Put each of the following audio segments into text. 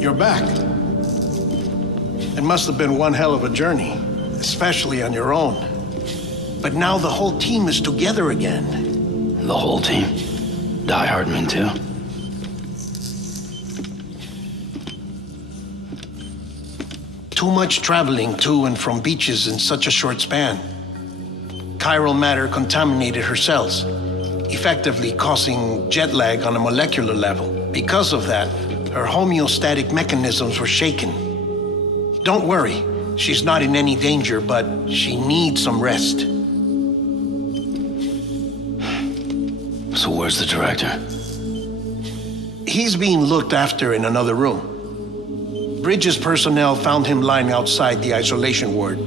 You're back. It must have been one hell of a journey, especially on your own. But now the whole team is together again. The whole team? Die Hardman too? Too much traveling to and from beaches in such a short span. Chiral matter contaminated her cells, effectively causing jet lag on a molecular level. Because of that, her homeostatic mechanisms were shaken. Don't worry, she's not in any danger, but she needs some rest. So where's the director? He's being looked after in another room. Bridges personnel found him lying outside the isolation ward,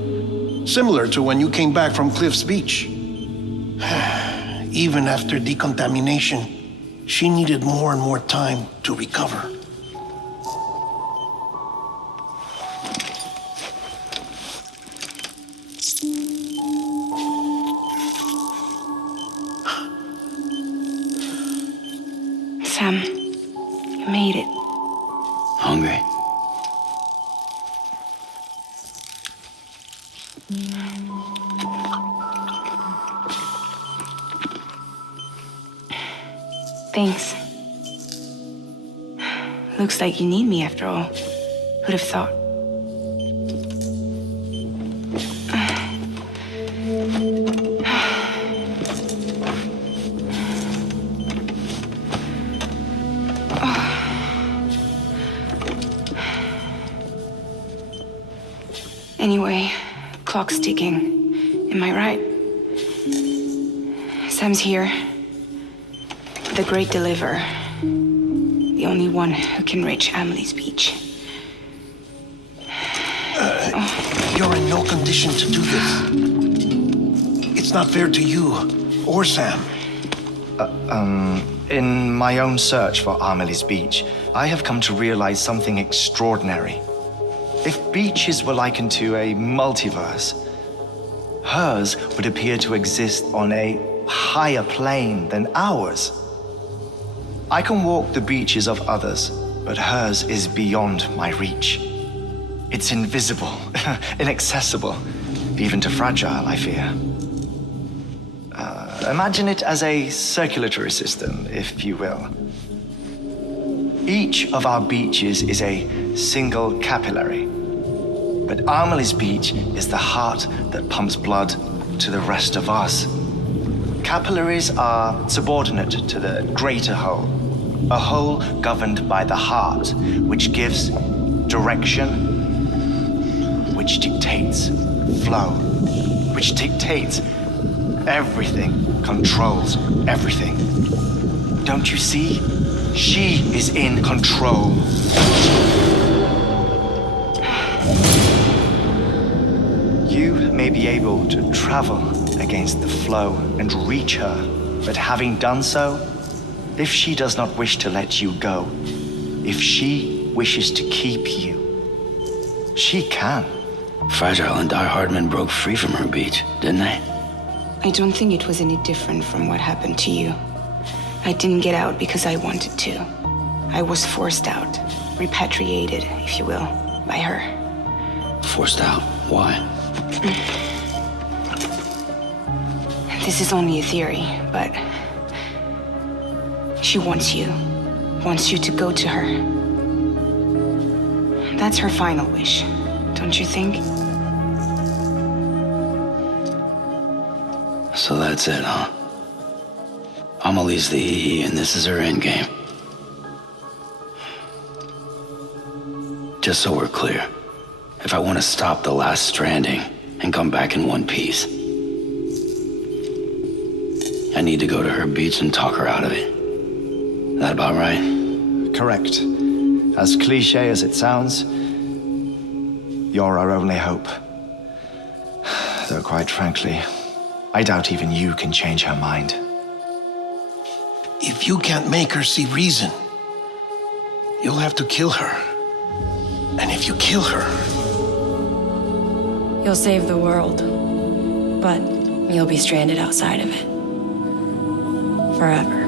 similar to when you came back from Cliff's Beach. Even after decontamination, she needed more and more time to recover. Sam, you made it. Hungry? Thanks. Looks like you need me after all. Who'd have thought? Anyway, clock's ticking. Am I right? Sam's here. The great deliverer. The only one who can reach Amelie's Beach. You're in no condition to do this. It's not fair to you or Sam. In my own search for Amelie's Beach, I have come to realize something extraordinary. If beaches were likened to a multiverse, hers would appear to exist on a higher plane than ours. I can walk the beaches of others, but hers is beyond my reach. It's invisible, inaccessible, even to fragile, I fear. Imagine it as a circulatory system, if you will. Each of our beaches is a single capillary, but Amelie's Beach is the heart that pumps blood to the rest of us. Capillaries are subordinate to the greater whole, a whole governed by the heart, which gives direction, which dictates flow, which dictates everything, controls everything. Don't you see? She is in control. You may be able to travel against the flow and reach her, but having done so, if she does not wish to let you go, if she wishes to keep you, she can. Fragile and Die Hardman broke free from her beach, didn't they? I don't think it was any different from what happened to you. I didn't get out because I wanted to. I was forced out, repatriated, if you will, by her. Forced out? Why? This is only a theory, but she wants you to go to her. That's her final wish, don't you think? So that's it, huh? Amelie's the EE, and this is her endgame. Just so we're clear, if I want to stop the last Stranding and come back in one piece, I need to go to her beach and talk her out of it. That about right? Correct. As cliche as it sounds, you're our only hope. Though quite frankly, I doubt even you can change her mind. If you can't make her see reason, you'll have to kill her. And if you kill her... You'll save the world, but you'll be stranded outside of it. Forever.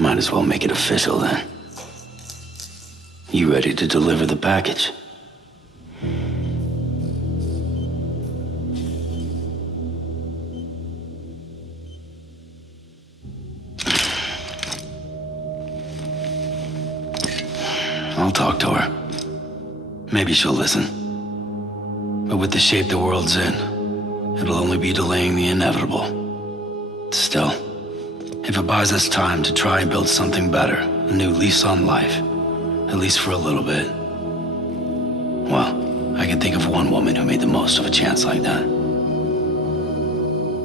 Might as well make it official then. You ready to deliver the package? I'll talk to her. Maybe she'll listen. But with the shape the world's in, it'll only be delaying the inevitable. Still, if it buys us time to try and build something better, a new lease on life, at least for a little bit, well, I can think of one woman who made the most of a chance like that.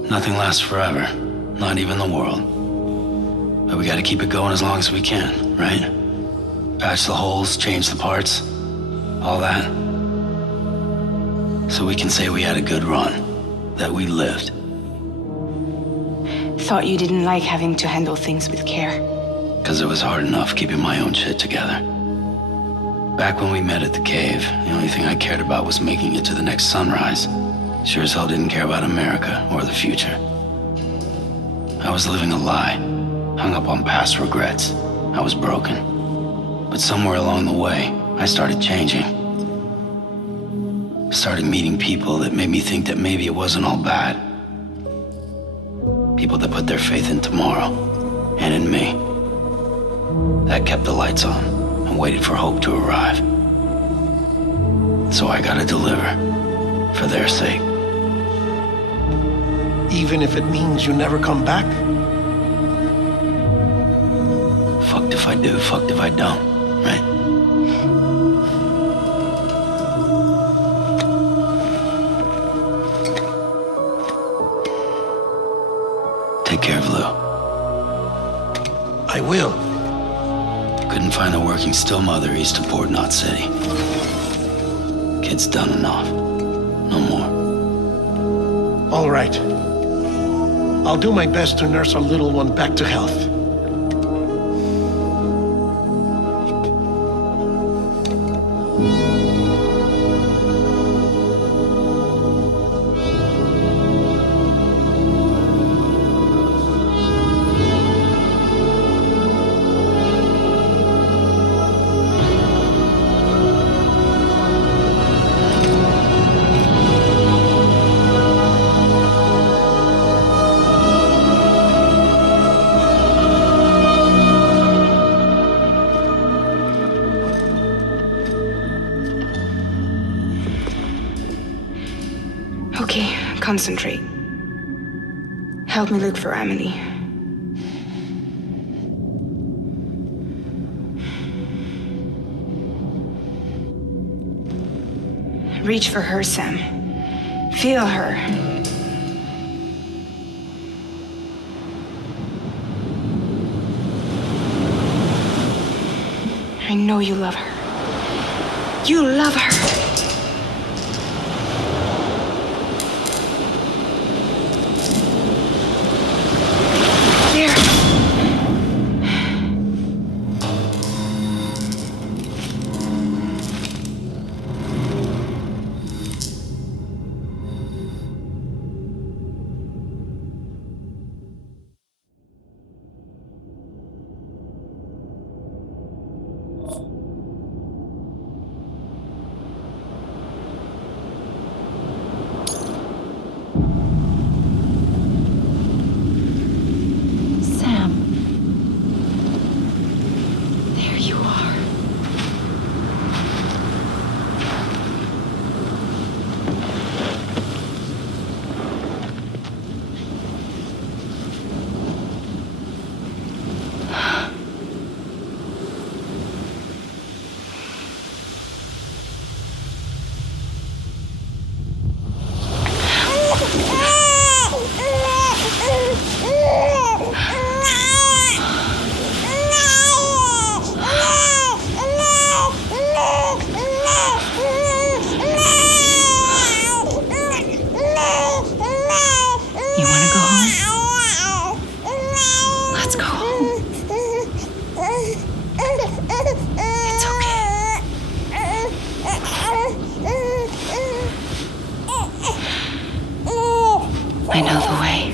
Nothing lasts forever, not even the world. But we gotta keep it going as long as we can, right? Patch the holes, change the parts, all that. So we can say we had a good run, that we lived. Thought you didn't like having to handle things with care. 'Cause it was hard enough keeping my own shit together. Back when we met at the cave, the only thing I cared about was making it to the next sunrise. Sure as hell didn't care about America or the future. I was living a lie, hung up on past regrets. I was broken. But somewhere along the way, I started changing. Started meeting people that made me think that maybe it wasn't all bad. People that put their faith in tomorrow, and in me. That kept the lights on and waited for hope to arrive. So I gotta deliver, for their sake. Even if it means you never come back? Fucked if I do, fucked if I don't, right? Take care of Lou. I will. Couldn't find a working still mother east of Port Knot City. Kid's done enough. No more. All right. I'll do my best to nurse our little one back to health. Okay, concentrate. Help me look for Emily. Reach for her, Sam. Feel her. I know you love her. You love her. I know the way.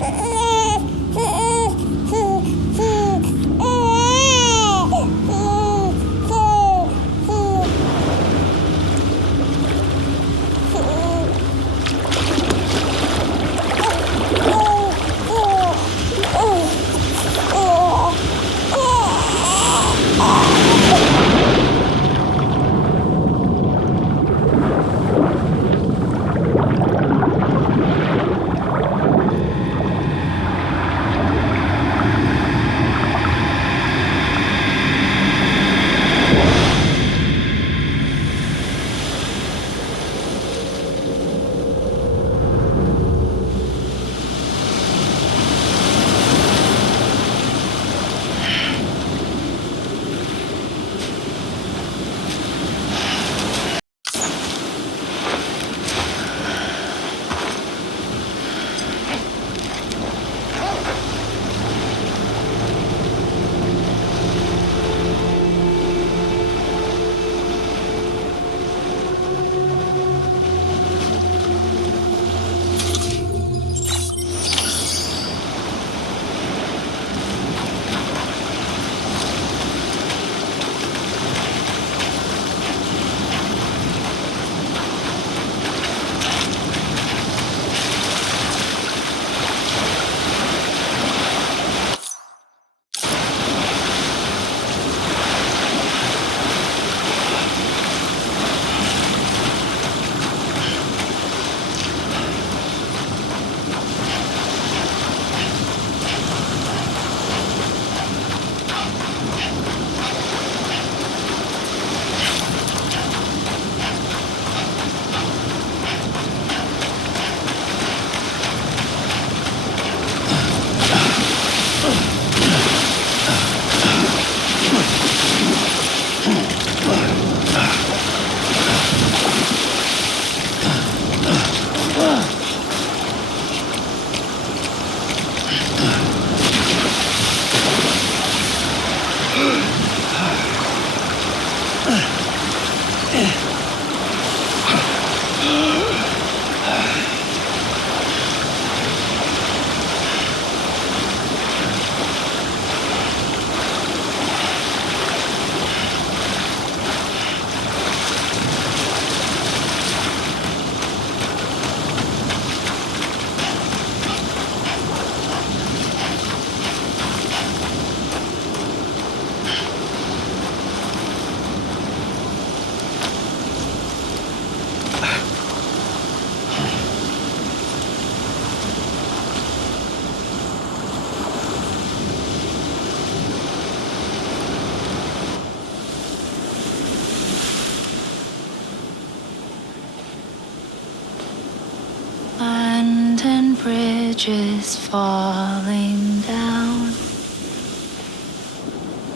bridges falling down,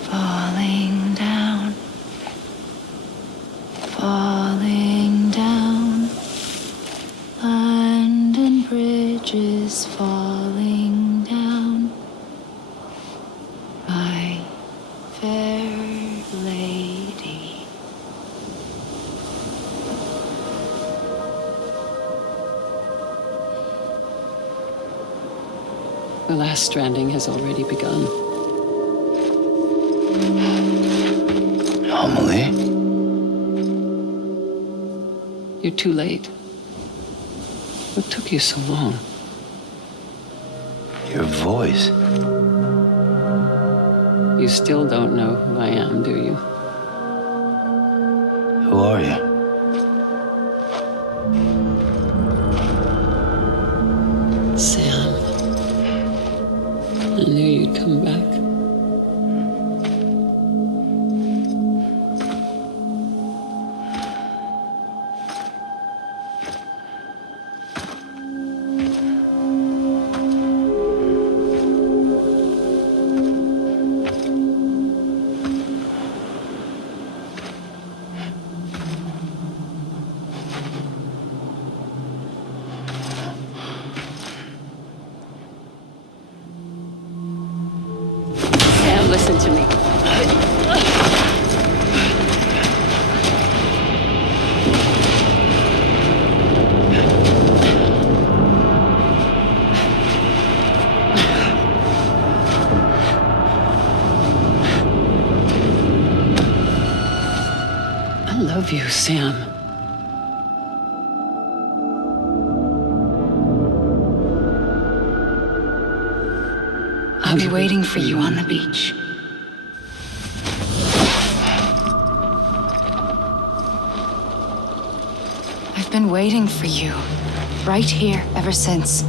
falling down, falling down. London bridges falling down. My fair lady. The last stranding has already begun. Amelie? You're too late. What took you so long? Your voice. You still don't know who I am, do you? Who are you? Sam. I knew you'd come back. Sam, listen to me. I love you, Sam. I'll be waiting for you on the beach. I've been waiting for you, right here, ever since.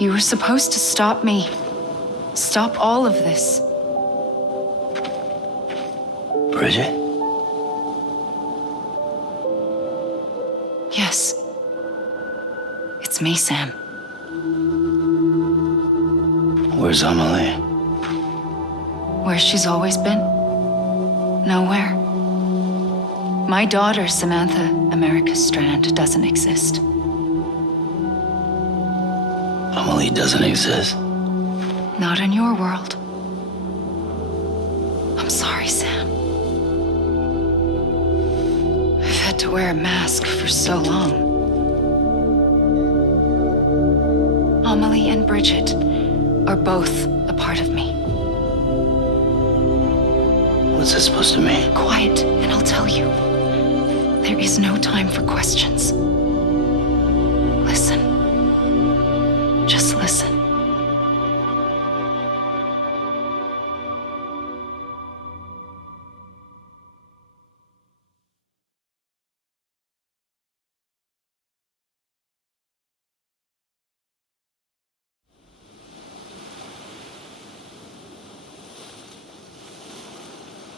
You were supposed to stop me. Stop all of this. Bridget? Yes. It's me, Sam. Where's Amelie? Where she's always been? Nowhere. My daughter, Samantha America Strand, doesn't exist. Amelie doesn't exist. Not in your world. I'm sorry, Sam. I've had to wear a mask for so long. Amelie and Bridget are both a part of me. What's that supposed to mean? Quiet, and I'll tell you. There is no time for questions. Listen. Just listen.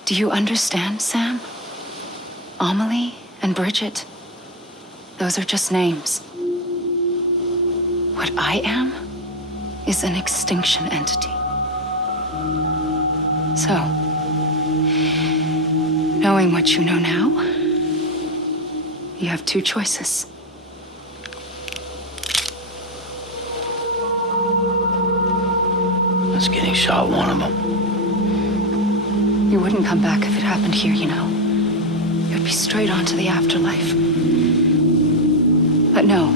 Do you understand, Sam? Amelie and Bridget, those are just names. What I am is an extinction entity. So, knowing what you know now, you have two choices. That's getting shot, one of them. You wouldn't come back if it happened here, you know. You'd be straight on to the afterlife. But no,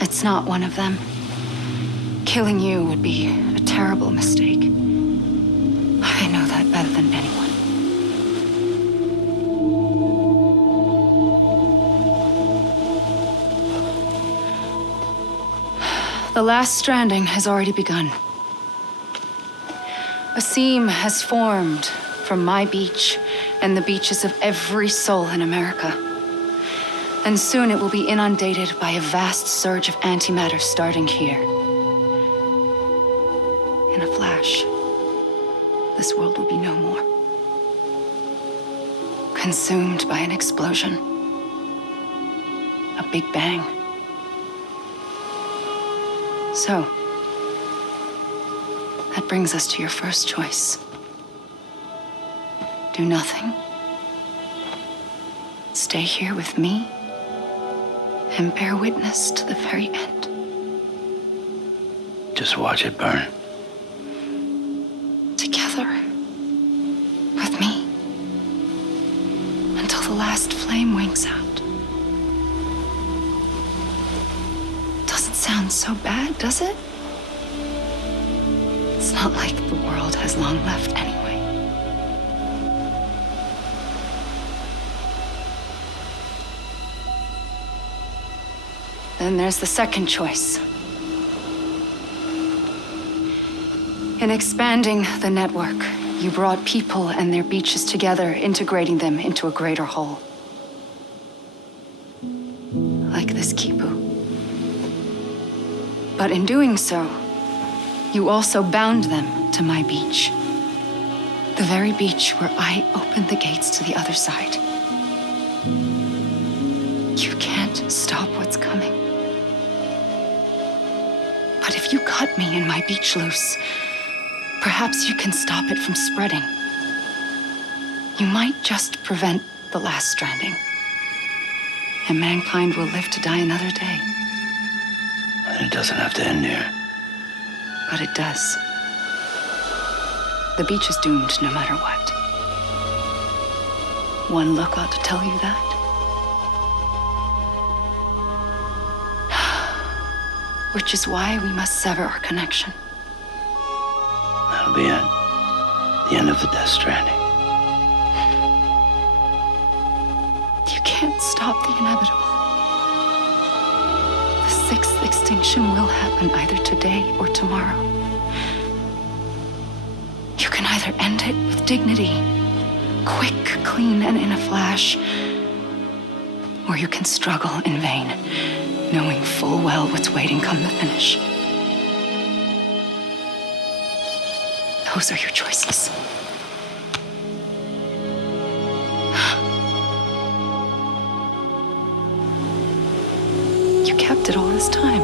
it's not one of them. Killing you would be a terrible mistake. I know that better than anyone. The last stranding has already begun. A seam has formed from my beach and the beaches of every soul in America. And soon it will be inundated by a vast surge of antimatter starting here. In a flash, this world will be no more. Consumed by an explosion. a big bang. So, that brings us to your first choice. Do nothing. Stay here with me and bear witness to the very end. Just watch it burn. Together with me until the last flame winks out. Doesn't sound so bad, does it? It's not like the world has long left anyway. Then there's the second choice. In expanding the network, you brought people and their beaches together, integrating them into a greater whole. Like this Kipu. But in doing so, you also bound them to my beach. The very beach where I opened the gates to the other side. You can't stop what's coming. But if you cut me and my beach loose, perhaps you can stop it from spreading. You might just prevent the last stranding. And mankind will live to die another day. And it doesn't have to end here. But it does. The beach is doomed no matter what. One look ought to tell you that. Which is why we must sever our connection. That'll be it. The end of the Death Stranding. You can't stop the inevitable. The sixth extinction will happen either today or tomorrow. You can either end it with dignity, quick, clean, and in a flash, or you can struggle in vain, knowing full well what's waiting come the finish. Those are your choices. You kept it all this time.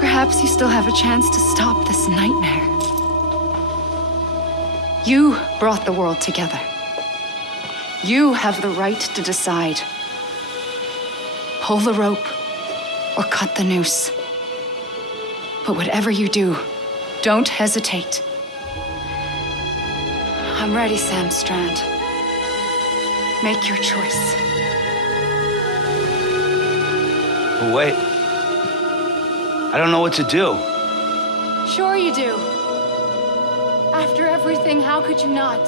Perhaps you still have a chance to stop this nightmare. You brought the world together. You have the right to decide. Pull the rope or cut the noose. But whatever you do, don't hesitate. I'm ready, Sam Strand. Make your choice. Wait. I don't know what to do. Sure you do. After everything, how could you not?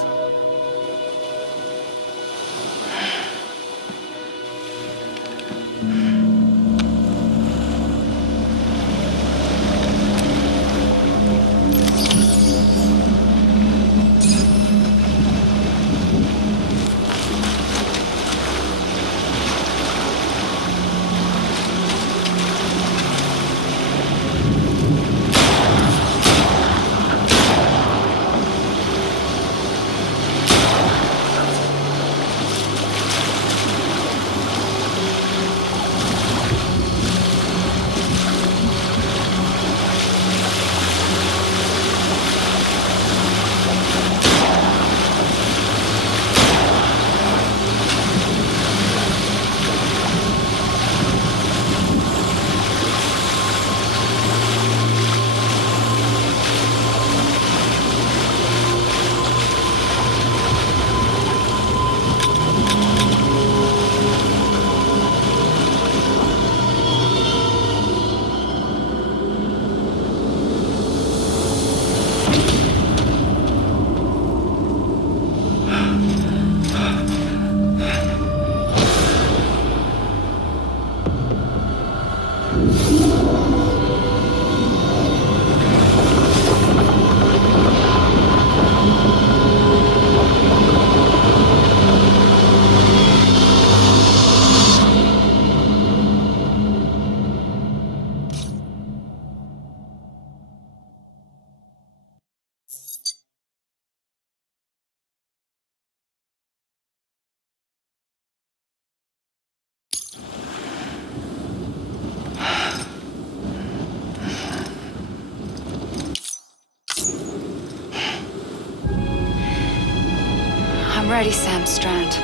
I'm ready, Sam Strand.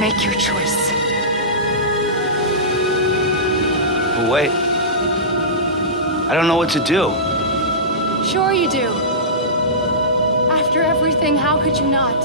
Make your choice. But wait. I don't know what to do. Sure you do. After everything, how could you not?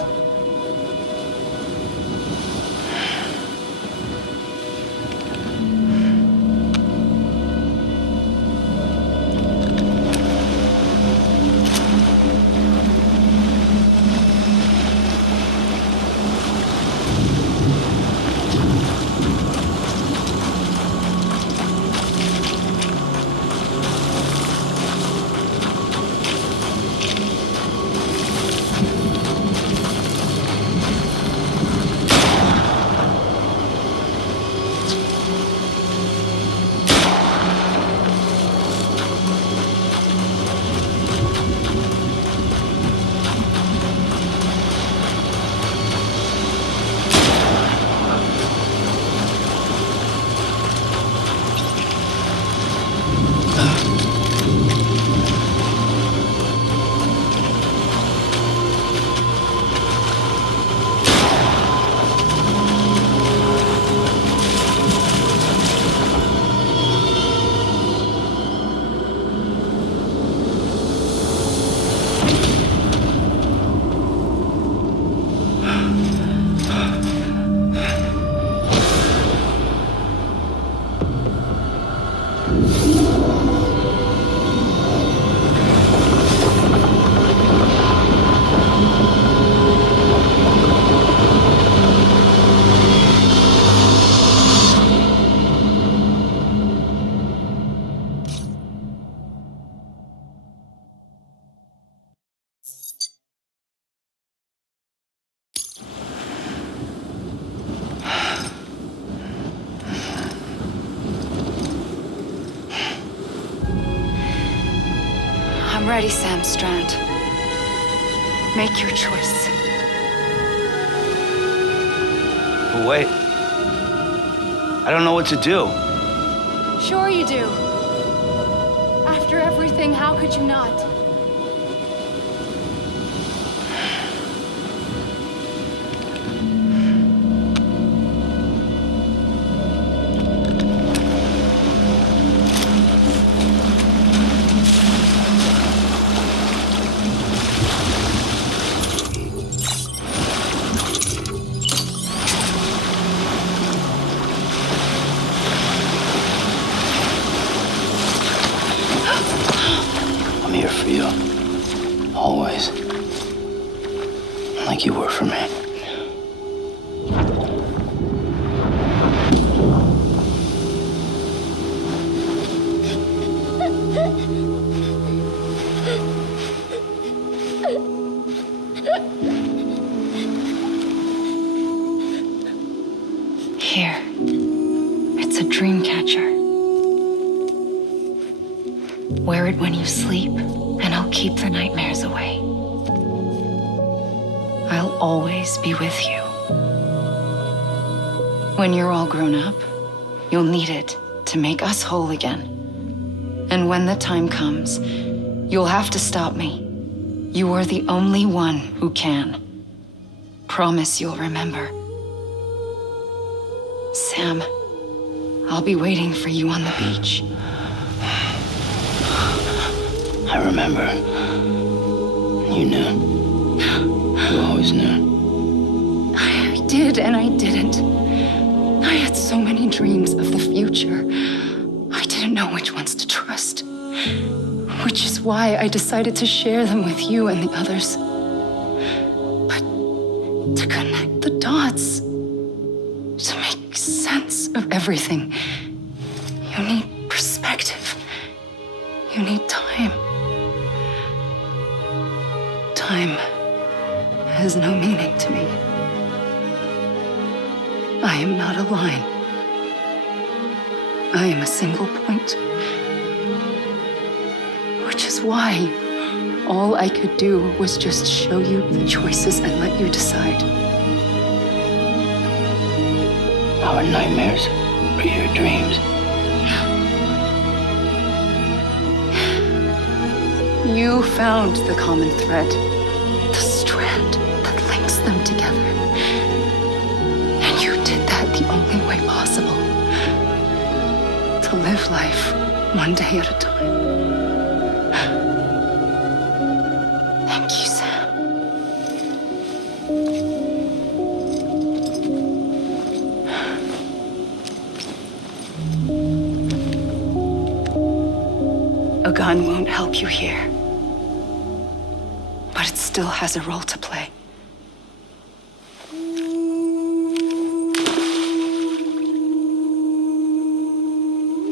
I'm ready, Sam Strand. Make your choice. But wait. I don't know what to do. Sure you do. After everything, how could you not? I'm here for you. Always. Like you were for me. Here. It's a dream catcher. Wear it when you sleep, and I'll keep the nightmares away. I'll always be with you. When you're all grown up, you'll need it to make us whole again. And when the time comes, you'll have to stop me. You are the only one who can. Promise you'll remember. Sam, I'll be waiting for you on the beach. I remember. You knew. You always knew. I did and I didn't. I had so many dreams of the future. I didn't know which ones to trust. Which is why I decided to share them with you and the others. But to connect the dots, to make sense of everything, you need perspective. You need time. Time has no meaning to me. I am not a line. I am a single point. Which is why all I could do was just show you the choices and let you decide. Our nightmares or your dreams? You found the common thread, the strand that links together. And you did that the only way possible. To live life one day at a time. Thank you, Sam. A gun won't help you here. But it still has a role to play.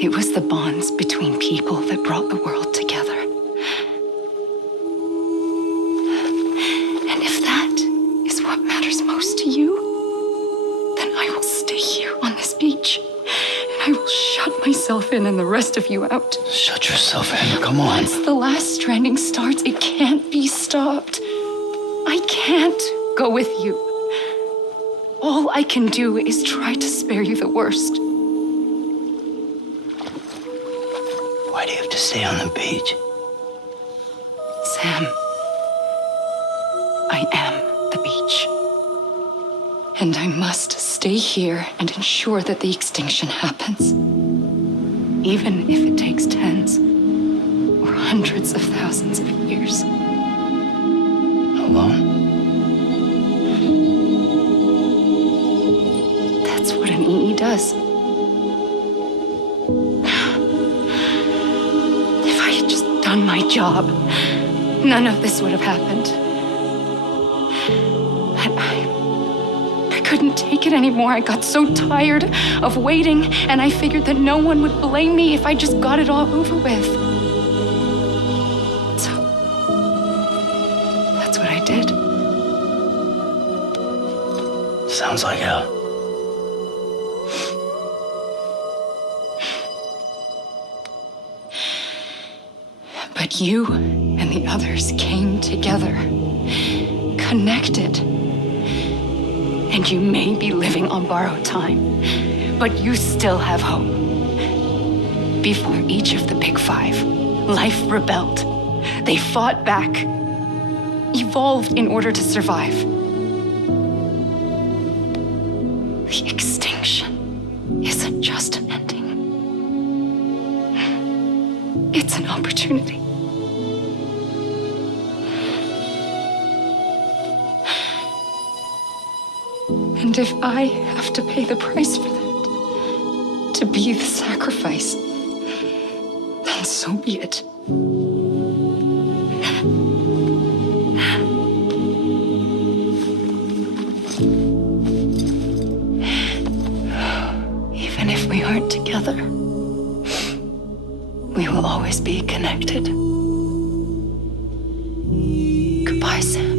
It was the bonds between people that brought the world together. And if that is what matters most to you, then I will stay here on this beach. And I will shut myself in and the rest of you out. Shut yourself in, come on. Once the last stranding starts, it can't be stopped. I can't go with you. All I can do is try to spare you the worst. Why do you have to stay on the beach? Sam, I am the beach. And I must stay here and ensure that the extinction happens. Even if it takes tens or hundreds of thousands of years. Alone? That's what an EE does. If I had just done my job, none of this would have happened. But I couldn't take it anymore. I got so tired of waiting, and I figured that no one would blame me if I just got it all over with. So, that's what I did. Sounds like hell. But you and the others came together, connected. And you may be living on borrowed time, but you still have hope. Before each of the Big Five, life rebelled. They fought back, evolved in order to survive. The extinction isn't just an ending. It's an opportunity. And if I have to pay the price for that, to be the sacrifice, then so be it. Even if we aren't together, we will always be connected. Goodbye, Sam.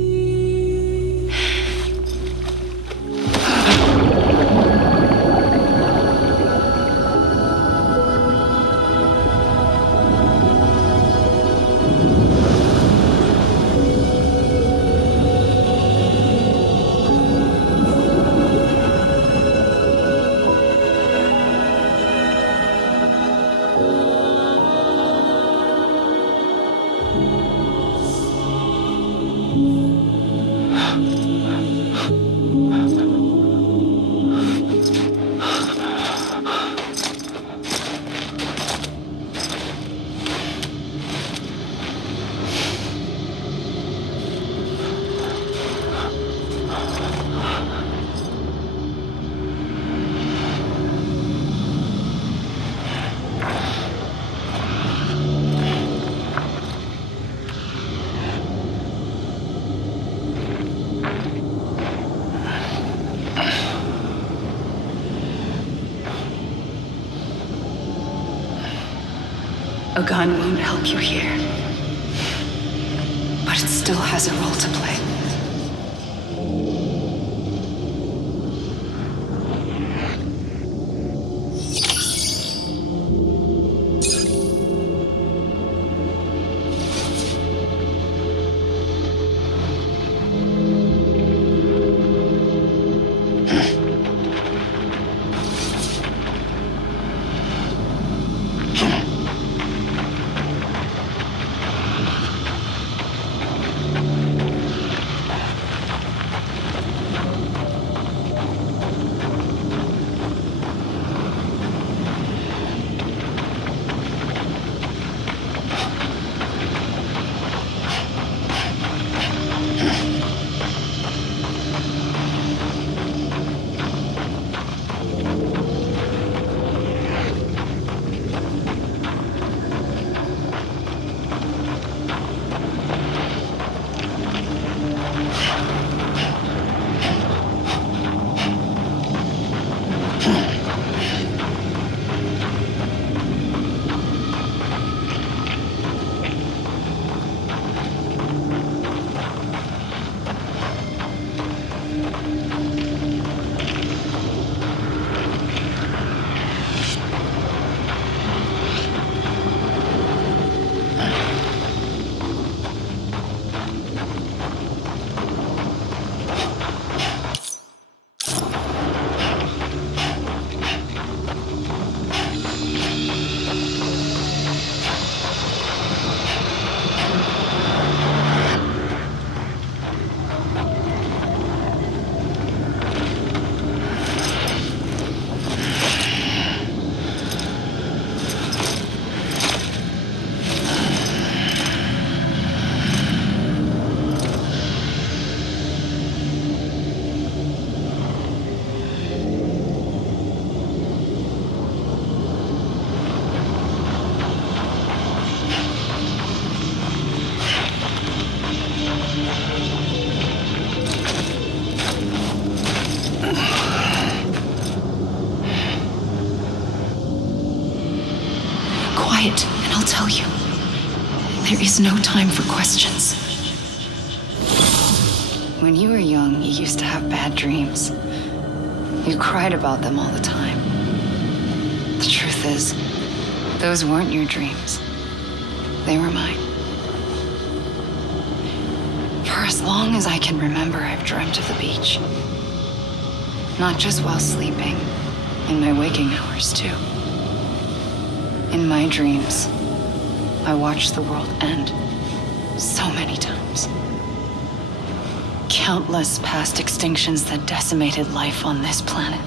A gun won't help you here, but it still has a role to play. quiet, and I'll tell you. There is no time for questions. When you were young, you used to have bad dreams. You cried about them all the time. The truth is, those weren't your dreams. They were mine. For as long as I can remember, I've dreamt of the beach. Not just while sleeping, in my waking hours too. In my dreams, I watched the world end so many times. Countless past extinctions that decimated life on this planet.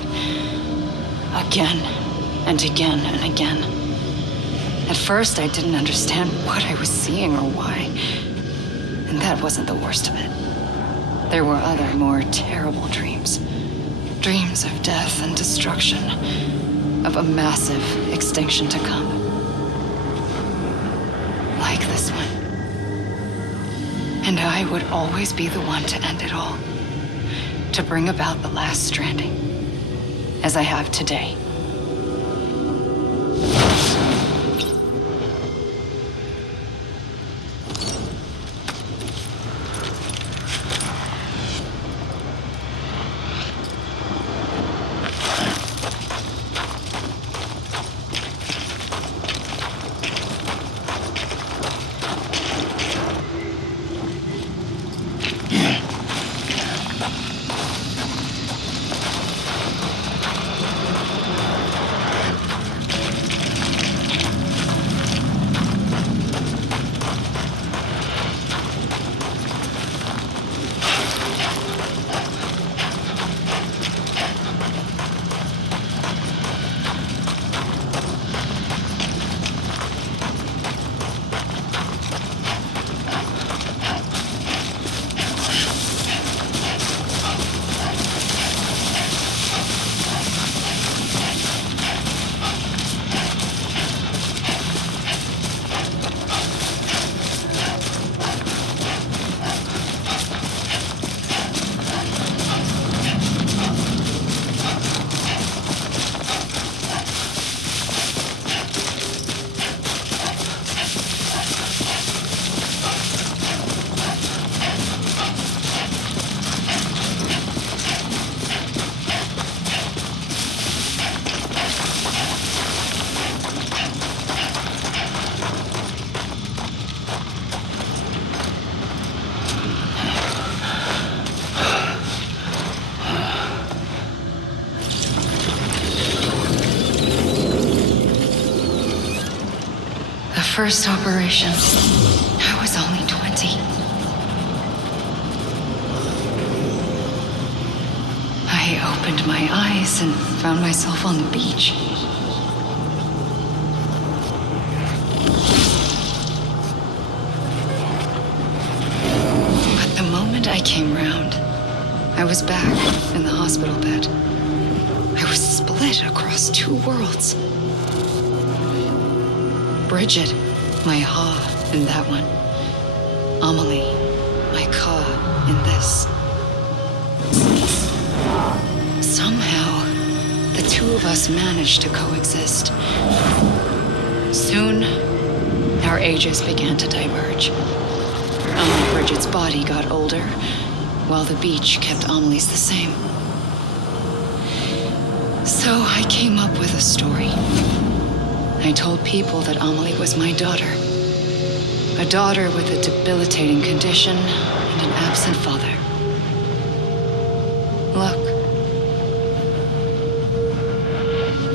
Again and again and again. At first, I didn't understand what I was seeing or why. And that wasn't the worst of it. There were other, more terrible dreams. Dreams of death and destruction, of a massive extinction to come. Like this one. And I would always be the one to end it all. To bring about the last stranding. As I have today. First operation, I was only 20. I opened my eyes and found myself on the beach. But the moment I came round, I was back in the hospital bed. I was split across two worlds. Bridget, my Ha in that one. Amelie, my Ka in this. Somehow, the two of us managed to coexist. Soon, our ages began to diverge. Bridget's body got older, while the beach kept Amelie's the same. So I came up with a story. I told people that Amelie was my daughter. A daughter with a debilitating condition and an absent father. Look.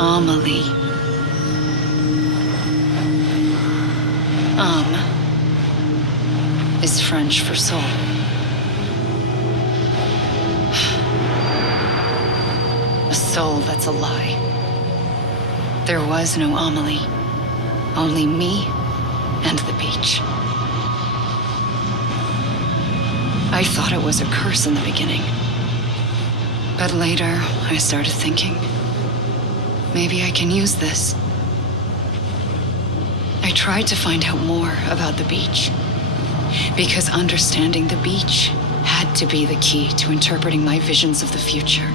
Amelie. Is French for soul. A soul that's a lie. There was no Amelie. Only me and the beach. I thought it was a curse in the beginning. But later, I started thinking, maybe I can use this. I tried to find out more about the beach. Because understanding the beach had to be the key to interpreting my visions of the future.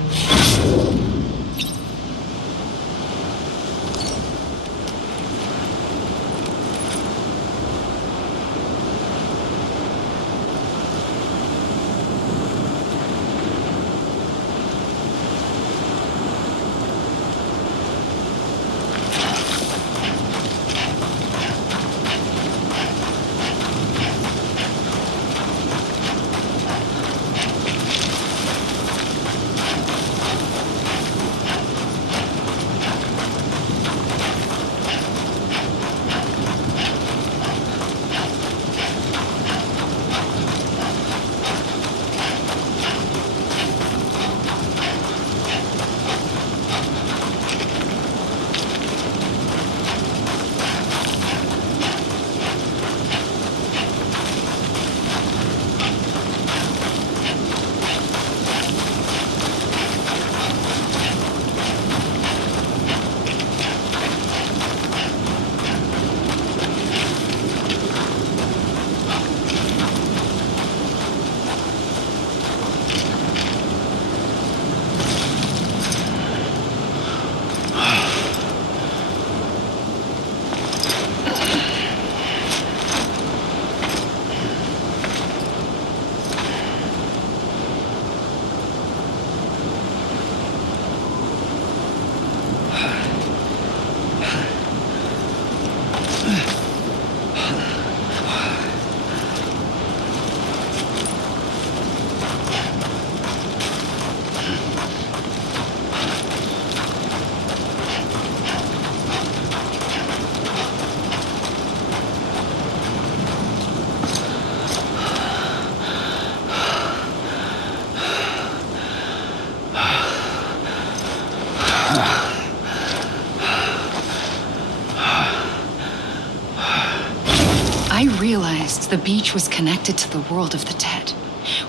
realized the beach was connected to the world of the dead,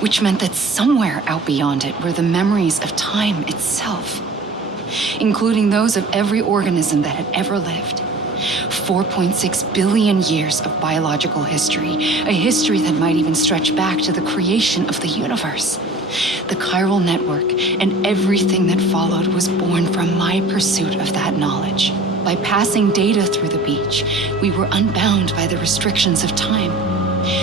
which meant that somewhere out beyond it were the memories of time itself, including those of every organism that had ever lived. 4.6 billion years of biological history, a history that might even stretch back to the creation of the universe. The chiral network and everything that followed was born from my pursuit of that knowledge. By passing data through the beach, we were unbound by the restrictions of time.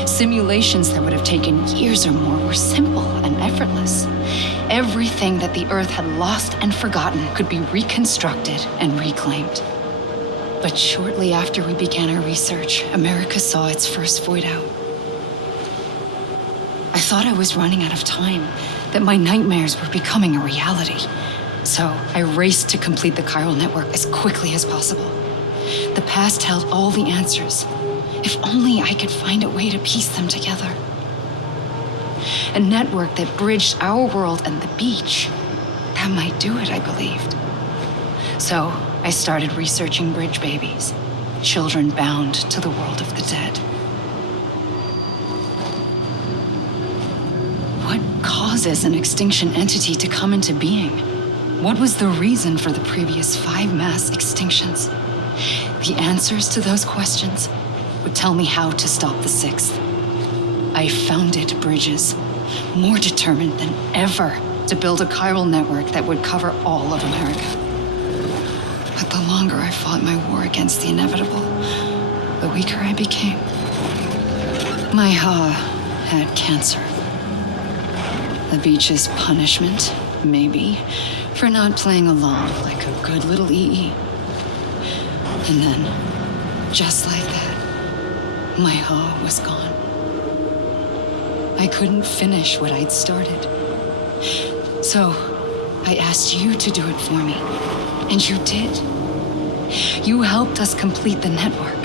Simulations that would have taken years or more were simple and effortless. Everything that the Earth had lost and forgotten could be reconstructed and reclaimed. But shortly after we began our research, America saw its first void out. I thought I was running out of time, that my nightmares were becoming a reality. So I raced to complete the chiral network as quickly as possible. The past held all the answers. If only I could find a way to piece them together. A network that bridged our world and the beach. That might do it, I believed. So I started researching bridge babies, children bound to the world of the dead. What causes an extinction entity to come into being? What was the reason for the previous 5 mass extinctions? The answers to those questions would tell me how to stop the 6th. I founded bridges, more determined than ever to build a chiral network that would cover all of America. But the longer I fought my war against the inevitable, the weaker I became. My Ha had cancer. The beach's punishment, maybe, for not playing along like a good little EE. And then, just like that, my Ha was gone. I couldn't finish what I'd started. So, I asked you to do it for me. And you did. You helped us complete the network,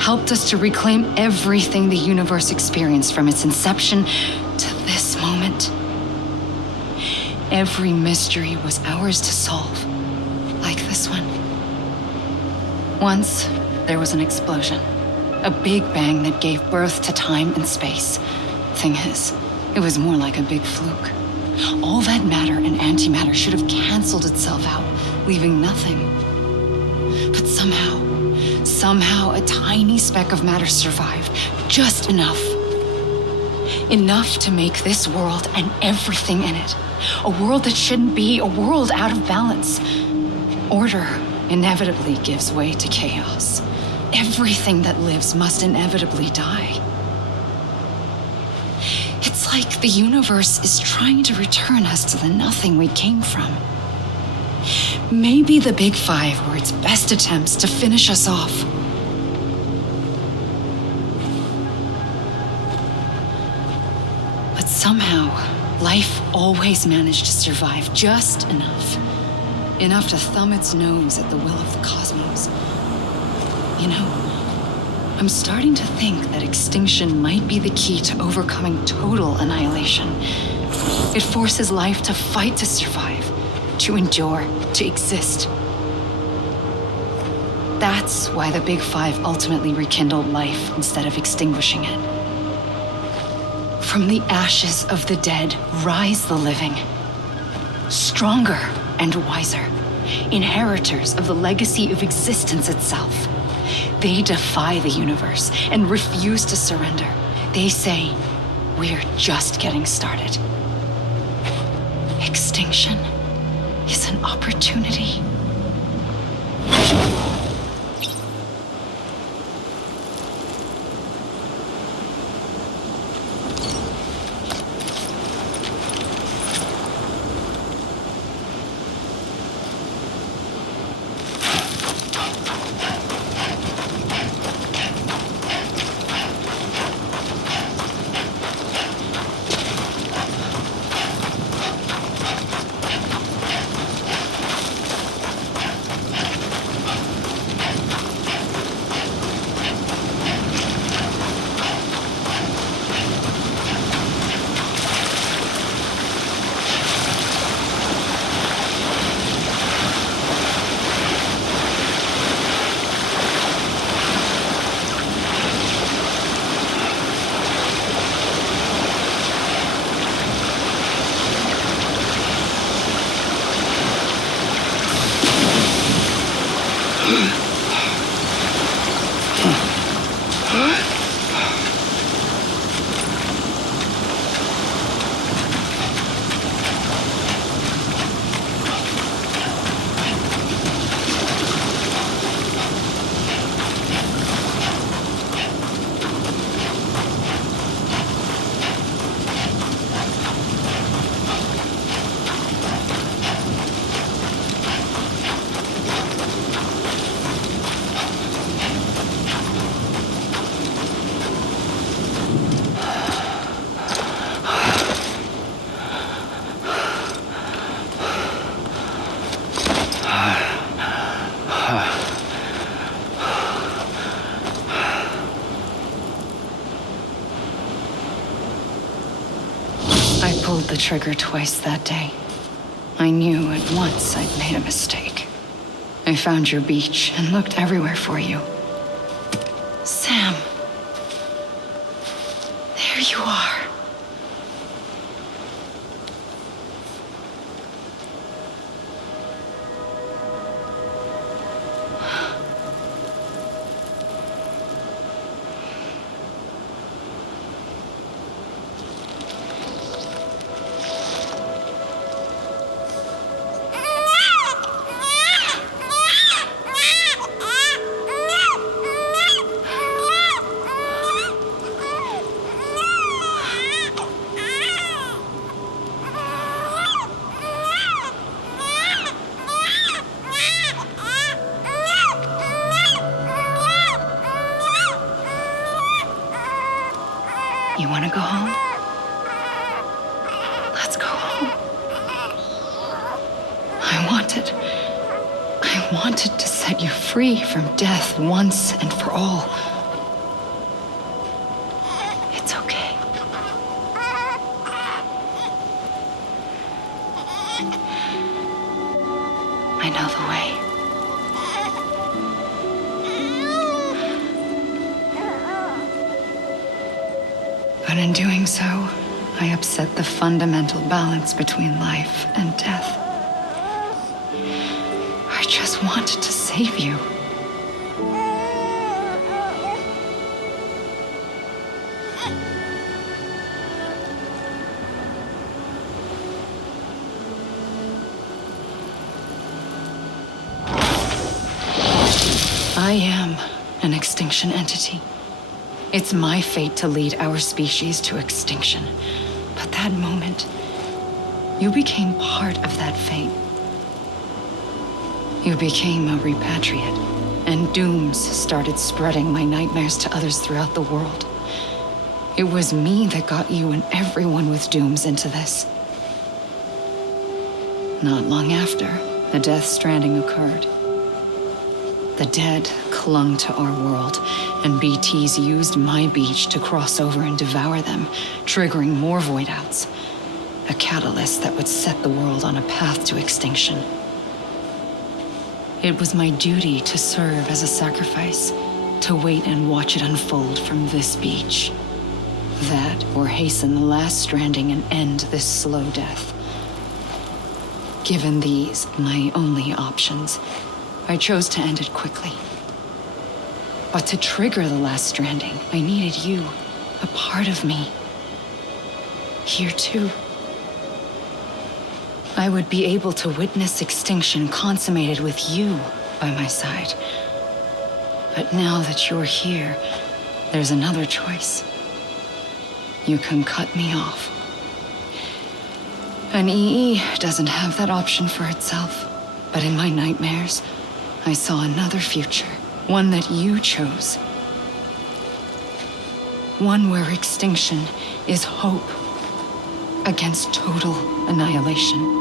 helped us to reclaim everything the universe experienced from its inception to this moment. Every mystery was ours to solve, like this one. Once, there was an explosion, a big bang that gave birth to time and space. Thing is, it was more like a big fluke. All that matter and antimatter should have canceled itself out, leaving nothing. But somehow a tiny speck of matter survived, just enough. Enough to make this world and everything in it. A world that shouldn't be, a world out of balance. Order inevitably gives way to chaos. Everything that lives must inevitably die. It's like the universe is trying to return us to the nothing we came from. Maybe the Big Five were its best attempts to finish us off. But somehow, life always managed to survive just enough. Enough to thumb its nose at the will of the cosmos. You know, I'm starting to think that extinction might be the key to overcoming total annihilation. It forces life to fight to survive, to endure, to exist. That's why the Big Five ultimately rekindled life instead of extinguishing it. From the ashes of the dead rise the living, stronger and wiser, inheritors of the legacy of existence itself. They defy the universe and refuse to surrender. They say, we're just getting started. Extinction is an opportunity. I pulled the trigger twice that day. I knew at once I'd made a mistake. I found your beach and looked everywhere for you. Sam. There you are. You want to go home? Let's go home. I wanted to set you free from death once and for all. It's okay. I know the way. But in doing so, I upset the fundamental balance between life and death. I just wanted to save you. I am an extinction entity. It's my fate to lead our species to extinction. But that moment, you became part of that fate. You became a repatriate, and dooms started spreading my nightmares to others throughout the world. It was me that got you and everyone with dooms into this. Not long after, the Death Stranding occurred. The dead clung to our world, and BTs used my beach to cross over and devour them, triggering more void-outs. A catalyst that would set the world on a path to extinction. It was my duty to serve as a sacrifice, to wait and watch it unfold from this beach. That, or hasten the last stranding and end this slow death. Given these, my only options, I chose to end it quickly. But to trigger the last stranding, I needed you, a part of me. Here too. I would be able to witness extinction consummated with you by my side. But now that you're here, there's another choice. You can cut me off. An EE doesn't have that option for itself. But in my nightmares, I saw another future. One that you chose. One where extinction is hope against total annihilation.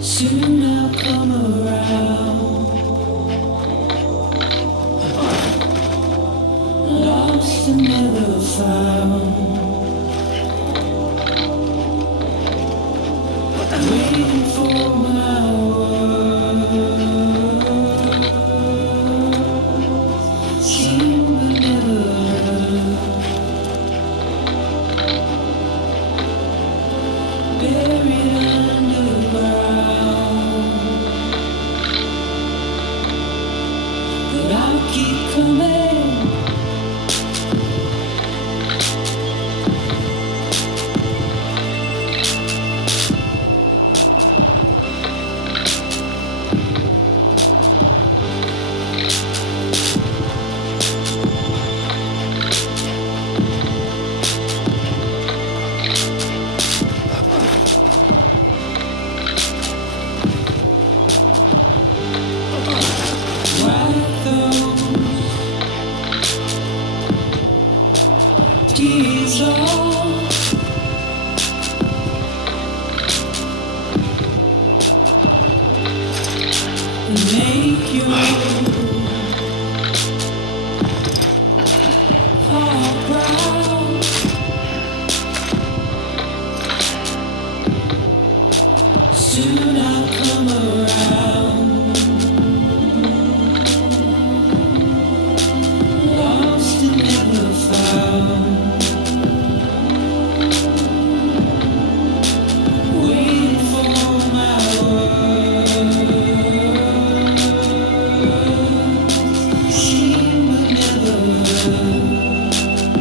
Soon I'll come around. Lost and never found. Waiting for my words. Seen but never heard. Buried underground. But I'll keep coming. Tears off. And make your heart proud. Soon I'll come around. Lost and never found. Waiting for my words. Seen but never heard.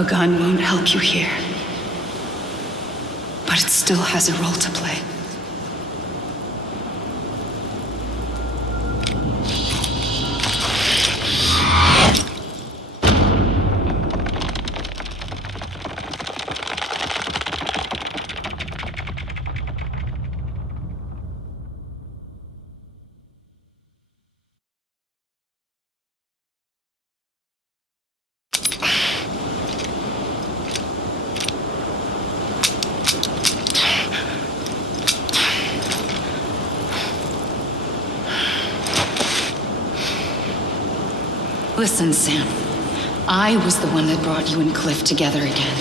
A gun won't help you here. But it still has a role to play. Listen, Sam. I was the one that brought you and Cliff together again.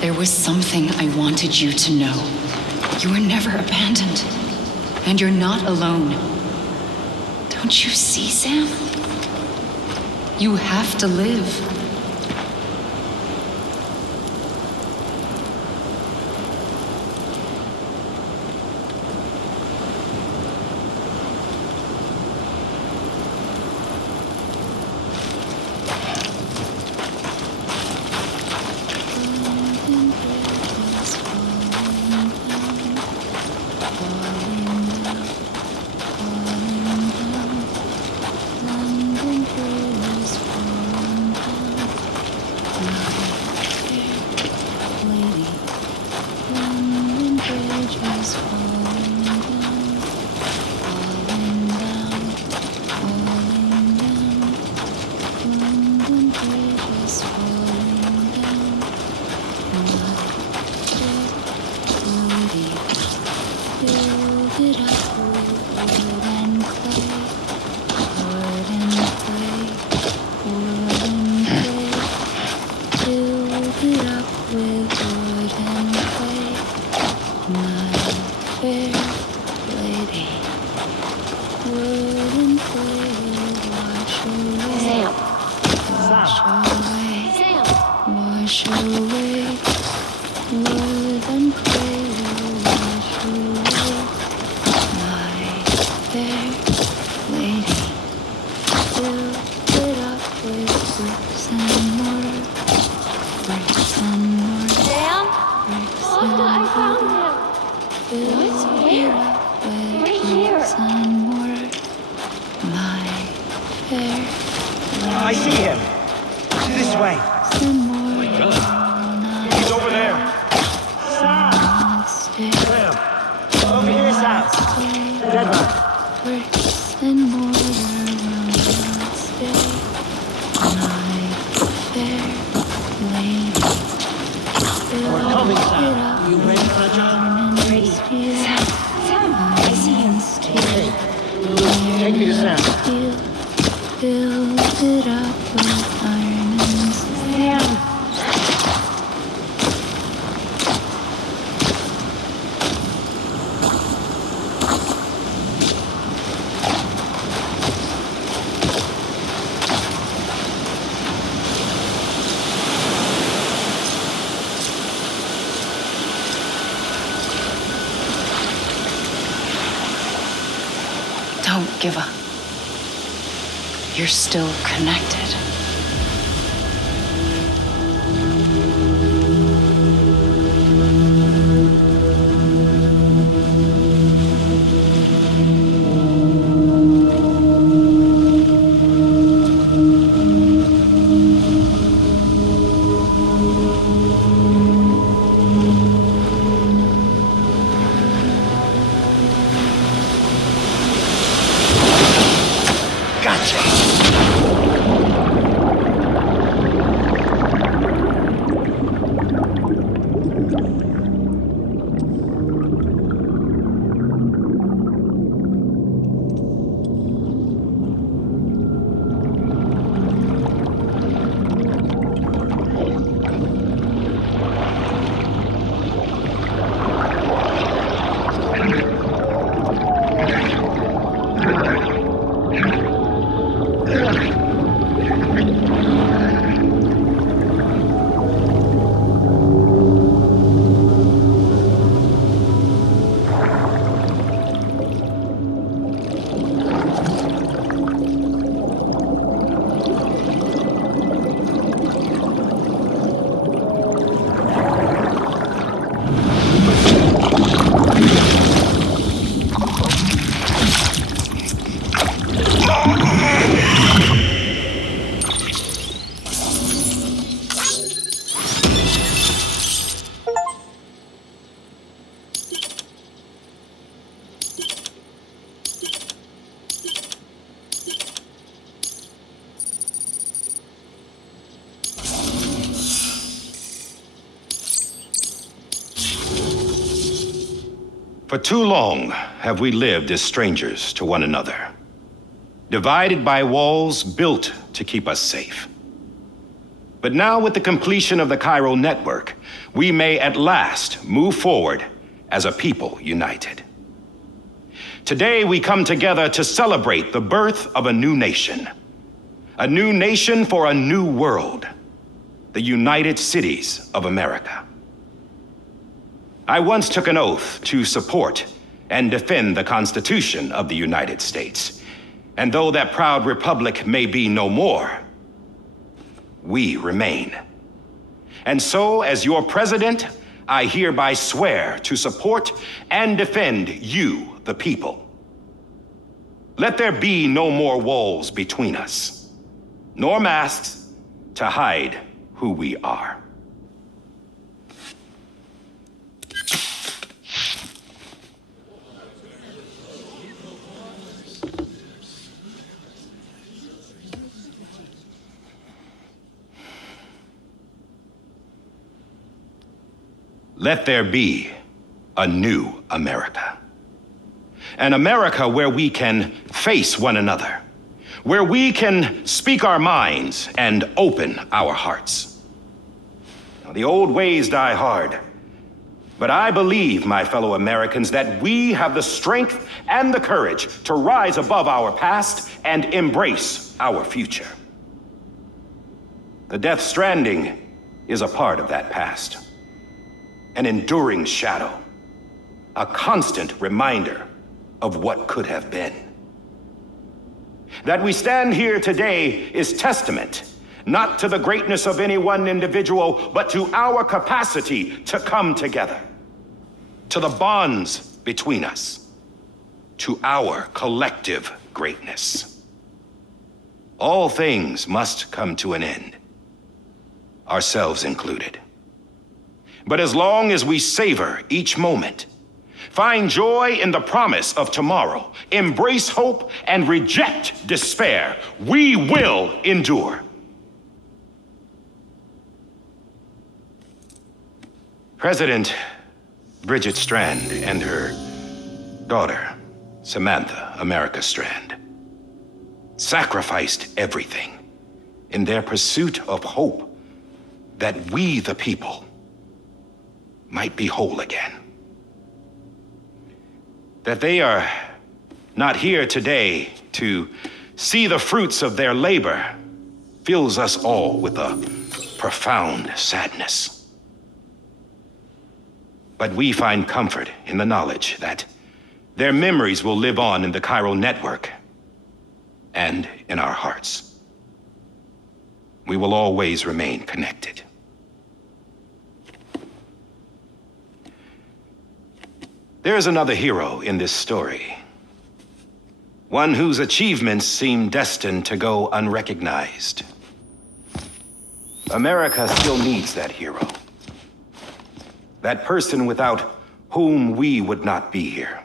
There was something I wanted you to know. You were never abandoned. And you're not alone. Don't you see, Sam? You have to live. I see him. This way. Oh my God. He's over there. Sam! Sam! Over here, Sam. Dead man. We're coming, Sam. You ready for the job? Ready. Sam, I see him. Okay. Take me to Sam. Build it up with iron and steel. Don't give up. You're still connected. Gotcha. For too long have we lived as strangers to one another, divided by walls built to keep us safe. But now, with the completion of the chiral network, we may at last move forward as a people united. Today, we come together to celebrate the birth of a new nation for a new world, the United Cities of America. I once took an oath to support and defend the Constitution of the United States. And though that proud republic may be no more, we remain. And so, as your president, I hereby swear to support and defend you, the people. Let there be no more walls between us, nor masks to hide who we are. Let there be a new America. An America where we can face one another, where we can speak our minds and open our hearts. Now, the old ways die hard, but I believe, my fellow Americans, that we have the strength and the courage to rise above our past and embrace our future. The Death Stranding is a part of that past. An enduring shadow, a constant reminder of what could have been. That we stand here today is testament, not to the greatness of any one individual, but to our capacity to come together, to the bonds between us, to our collective greatness. All things must come to an end, ourselves included. But as long as we savor each moment, find joy in the promise of tomorrow, embrace hope, and reject despair, we will endure. President Bridget Strand and her daughter, Samantha America Strand, sacrificed everything in their pursuit of hope that we, the people, might be whole again. That they are not here today to see the fruits of their labor fills us all with a profound sadness. But we find comfort in the knowledge that their memories will live on in the chiral network and in our hearts. We will always remain connected. There is another hero in this story, one whose achievements seem destined to go unrecognized. America still needs that hero, that person without whom we would not be here.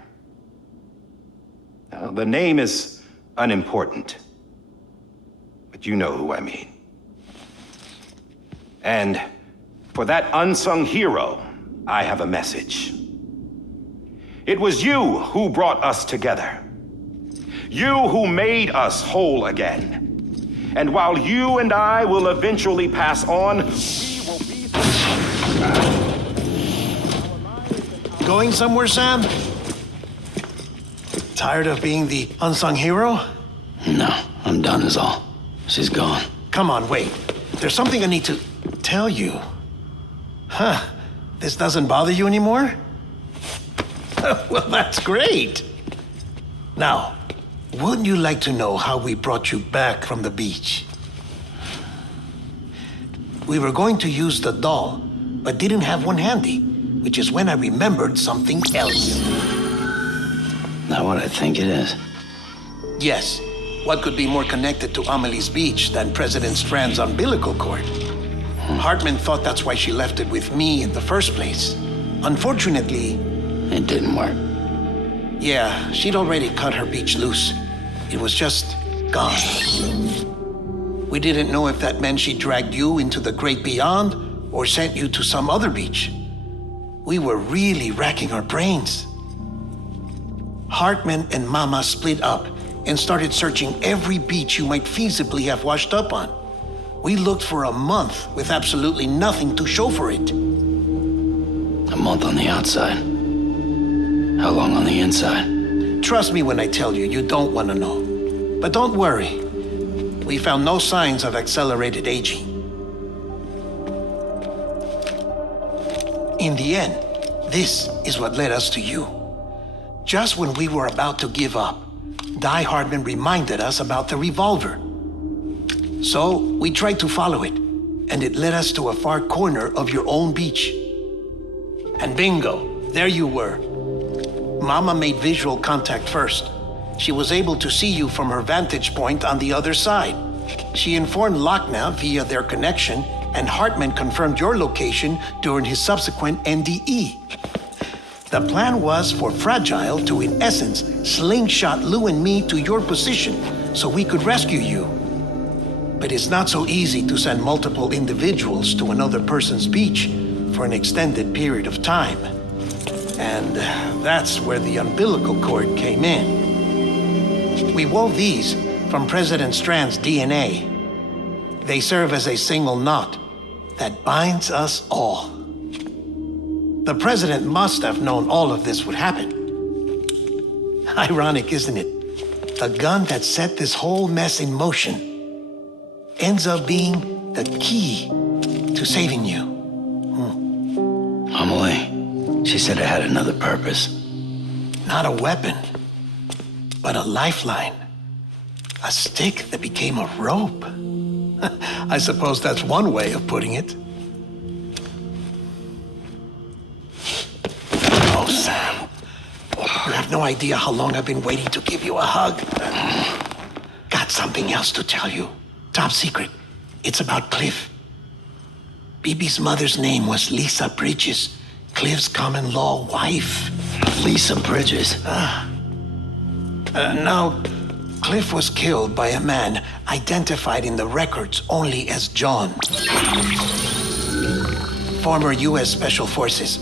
Now, the name is unimportant, but you know who I mean. And for that unsung hero, I have a message. It was you who brought us together. You who made us whole again. And while you and I will eventually pass on, we will be... Going somewhere, Sam? Tired of being the unsung hero? No, I'm done is all. She's gone. Come on, wait. There's something I need to tell you. Huh. This doesn't bother you anymore? Well, that's great. Now, wouldn't you like to know how we brought you back from the beach? We were going to use the doll, but didn't have one handy, which is when I remembered something else. Not what I think it is. Yes. What could be more connected to Amelie's beach than President Strand's umbilical cord? Hartman thought that's why she left it with me in the first place. Unfortunately... It didn't work. Yeah, she'd already cut her beach loose. It was just gone. We didn't know if that meant she dragged you into the great beyond or sent you to some other beach. We were really racking our brains. Hartman and Mama split up and started searching every beach you might feasibly have washed up on. We looked for a month with absolutely nothing to show for it. A month on the outside. How long on the inside? Trust me when I tell you, you don't want to know. But don't worry. We found no signs of accelerated aging. In the end, this is what led us to you. Just when we were about to give up, Die Hardman reminded us about the revolver. So we tried to follow it, and it led us to a far corner of your own beach. And bingo, there you were. Mama made visual contact first. She was able to see you from her vantage point on the other side. She informed Lochna via their connection, and Hartman confirmed your location during his subsequent NDE. The plan was for Fragile to, in essence, slingshot Lou and me to your position so we could rescue you. But it's not so easy to send multiple individuals to another person's beach for an extended period of time. And that's where the umbilical cord came in. We wove these from President Strand's DNA. They serve as a single knot that binds us all. The president must have known all of this would happen. Ironic, isn't it? The gun that set this whole mess in motion ends up being the key to saving you. Amelie, she said it had another purpose. Not a weapon, but a lifeline. A stick that became a rope. I suppose that's one way of putting it. Oh, Sam. You have no idea how long I've been waiting to give you a hug. Got something else to tell you. Top secret. It's about Cliff. Bibi's mother's name was Lisa Bridges, Cliff's common law wife. Lisa Bridges? Now, Cliff was killed by a man identified in the records only as John. Former U.S. Special Forces.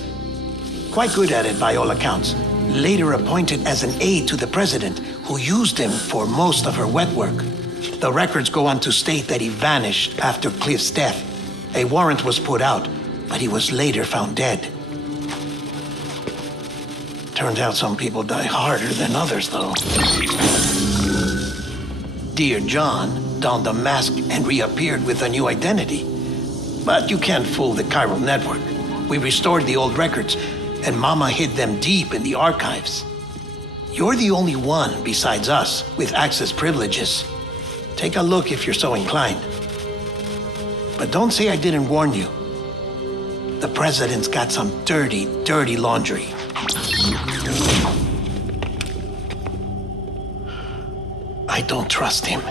Quite good at it by all accounts. Later appointed as an aide to the president, who used him for most of her wet work. The records go on to state that he vanished after Cliff's death. A warrant was put out, but he was later found dead. Turns out some people die harder than others, though. Dear John donned a mask and reappeared with a new identity. But you can't fool the chiral network. We restored the old records, and Mama hid them deep in the archives. You're the only one besides us with access privileges. Take a look if you're so inclined. But don't say I didn't warn you. The president's got some dirty, dirty laundry. I don't trust him,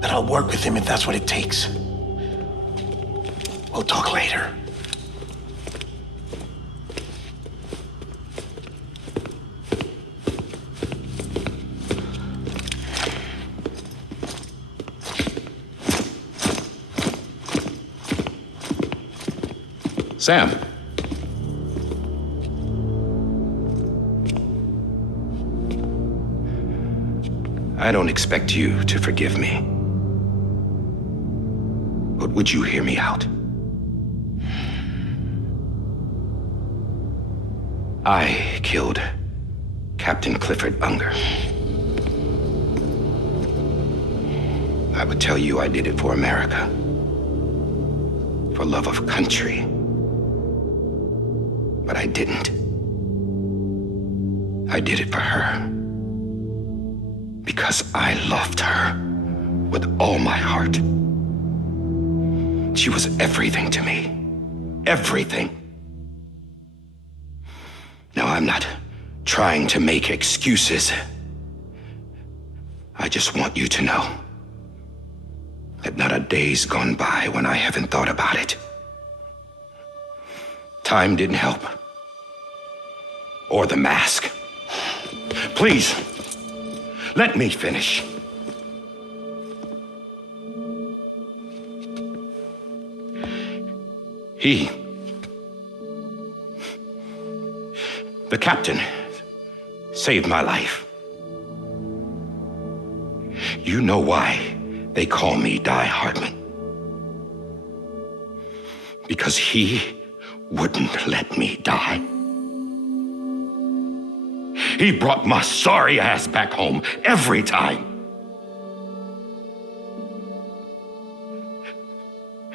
but I'll work with him if that's what it takes. We'll talk later. Sam. I don't expect you to forgive me. But would you hear me out? I killed Captain Clifford Unger. I would tell you I did it for America. For love of country. But I didn't. I did it for her. Because I loved her with all my heart. She was everything to me. Everything. Now, I'm not trying to make excuses. I just want you to know that not a day's gone by when I haven't thought about it. Time didn't help. Or the mask. Please, let me finish. The captain saved my life. You know why they call me Die Hardman. Because he wouldn't let me die. He brought my sorry ass back home every time.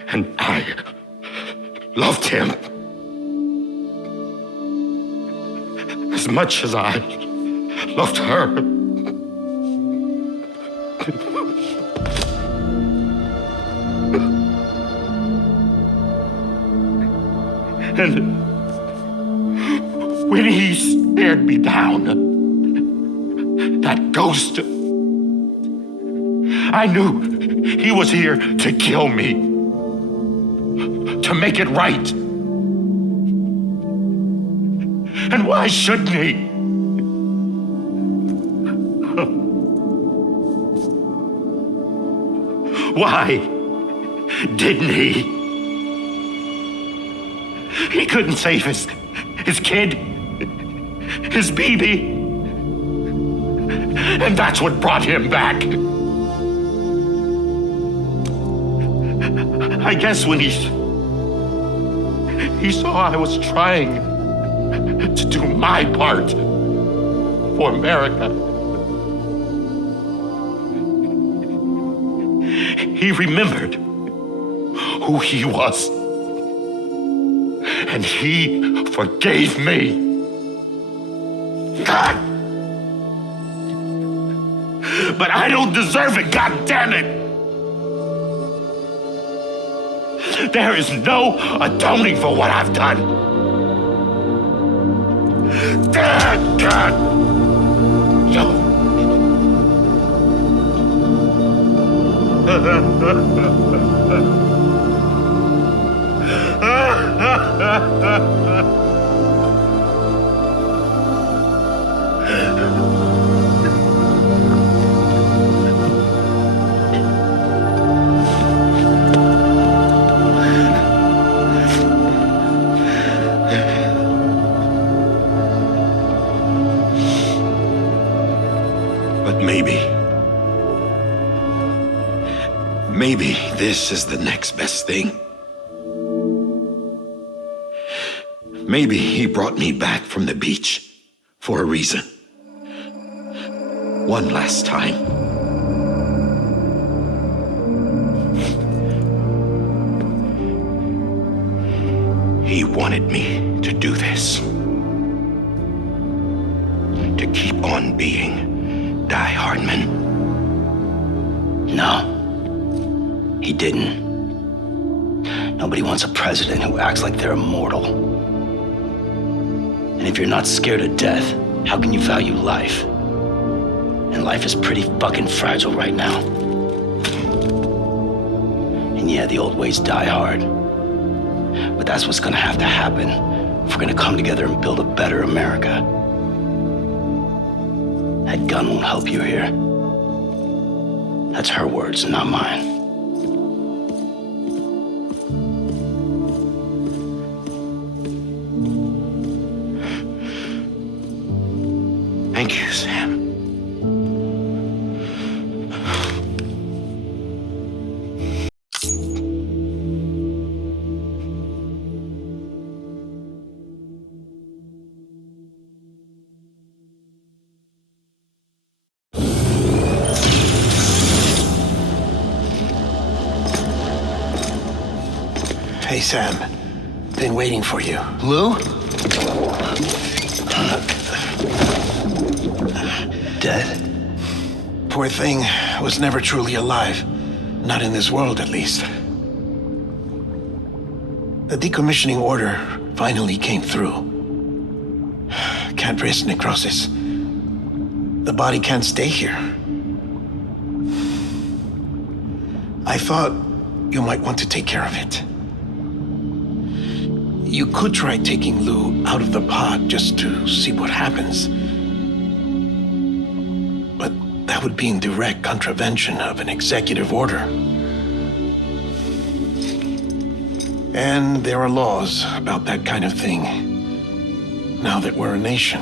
And I loved him as much as I loved her. And when he stared me down, that ghost, I knew he was here to kill me, to make it right. And why shouldn't he? Why didn't he? He couldn't save his kid, his baby. And that's what brought him back. I guess when he saw I was trying to do my part for America, he remembered who he was. And he forgave me. God! But I don't deserve it, God damn it! There is no atoning for what I've done. God! No. But maybe this is the next best thing. Maybe he brought me back from the beach for a reason. One last time. He wanted me to do this. To keep on being Die Hardman. No, he didn't. Nobody wants a president who acts like they're immortal. And if you're not scared of death, how can you value life? And life is pretty fucking fragile right now. And yeah, the old ways die hard. But that's what's gonna have to happen if we're gonna come together and build a better America. That gun won't help you here. That's her words, not mine. Thank you, Sam. Hey, Sam. Been waiting for you. Lou? Dead? Poor thing was never truly alive. Not in this world, at least. The decommissioning order finally came through. Can't risk necrosis. The body can't stay here. I thought you might want to take care of it. You could try taking Lou out of the pod just to see what happens. But that would be in direct contravention of an executive order. And there are laws about that kind of thing, now that we're a nation.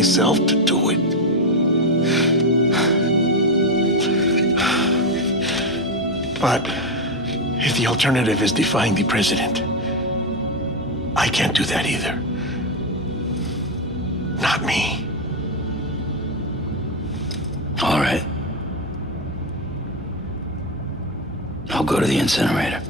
myself to do it. But if the alternative is defying the president, I can't do that either. Not me. All right. I'll go to the incinerator.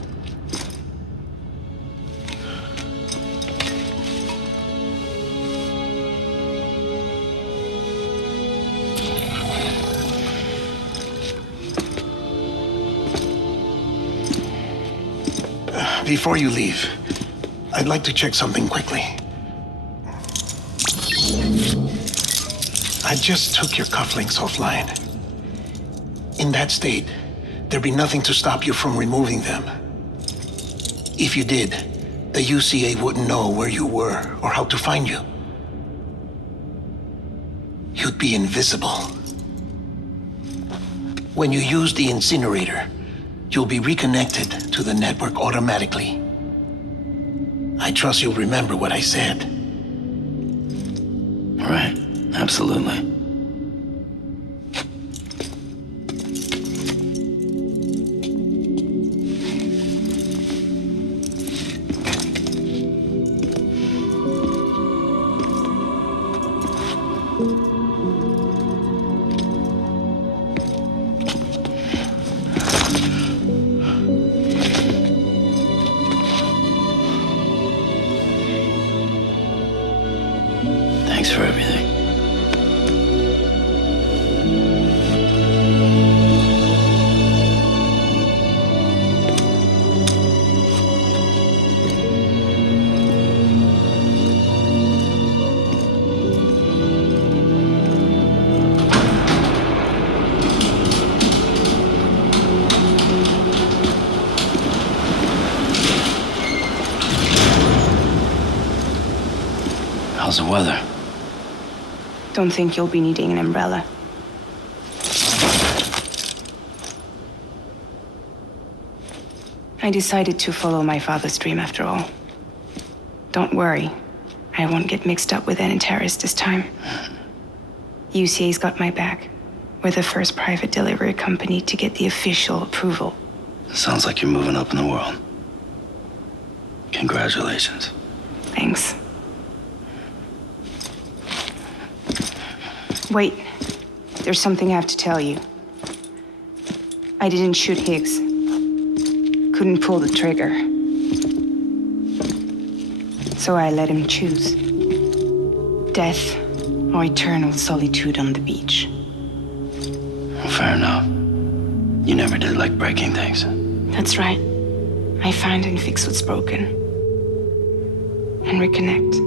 Before you leave, I'd like to check something quickly. I just took your cufflinks offline. In that state, there'd be nothing to stop you from removing them. If you did, the UCA wouldn't know where you were or how to find you. You'd be invisible. When you use the incinerator, you'll be reconnected to the network automatically. I trust you'll remember what I said. Right, absolutely. Thanks for everything. How's the weather? Don't think you'll be needing an umbrella. I decided to follow my father's dream after all. Don't worry, I won't get mixed up with any terrorists this time. UCA's got my back. We're the first private delivery company to get the official approval. Sounds like you're moving up in the world. Congratulations. Thanks. Wait, there's something I have to tell you. I didn't shoot Higgs. Couldn't pull the trigger. So I let him choose. Death or eternal solitude on the beach. Fair enough. You never did like breaking things. That's right. I find and fix what's broken. And reconnect.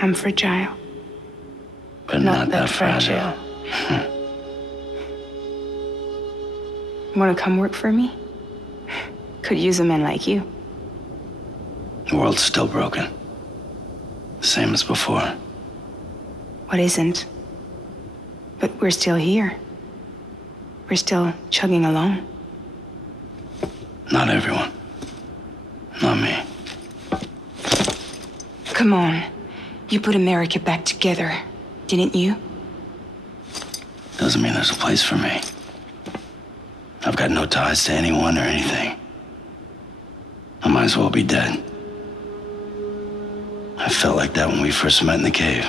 I'm fragile. But not that fragile. Want to come work for me? Could use a man like you. The world's still broken. Same as before. What isn't? But we're still here. We're still chugging along. Not everyone. Not me. Come on. You put America back together, didn't you? Doesn't mean there's a place for me. I've got no ties to anyone or anything. I might as well be dead. I felt like that when we first met in the cave.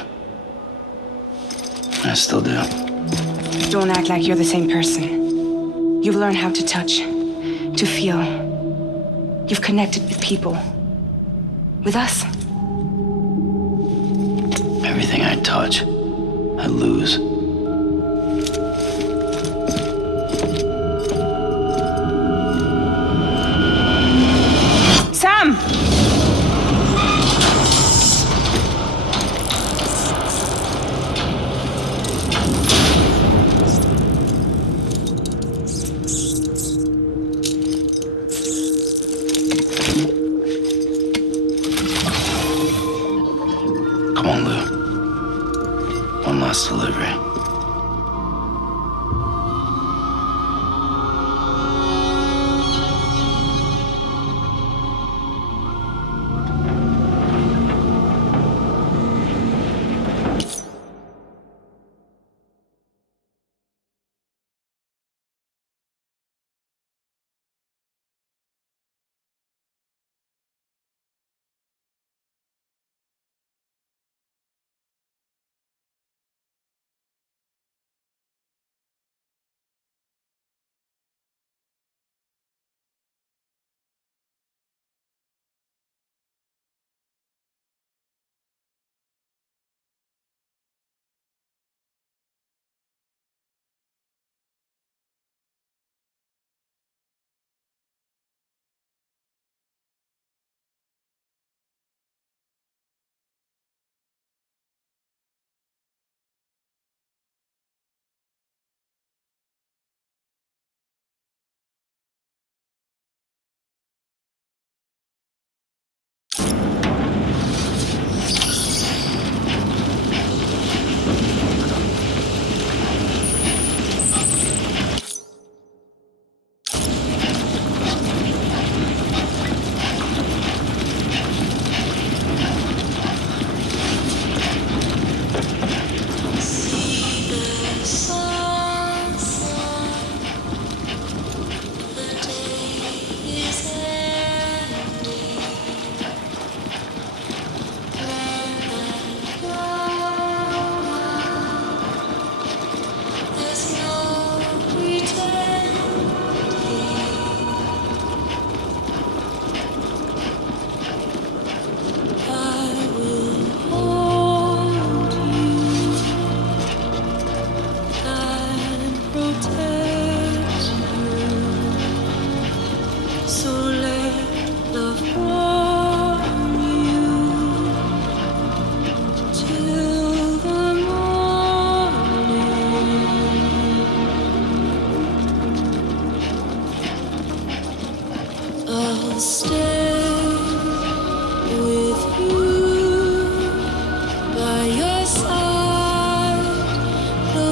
I still do. Don't act like you're the same person. You've learned how to touch, to feel. You've connected with people. With us. Everything I touch, I lose. Sam! Come on, Lou. One last delivery.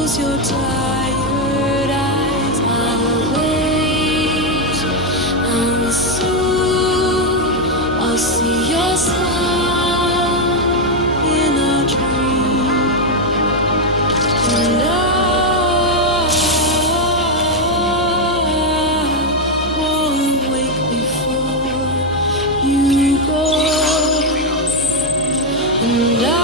close your tired eyes. I'll wait, and soon I'll see your smile in a dream. And I won't wake before you go. And I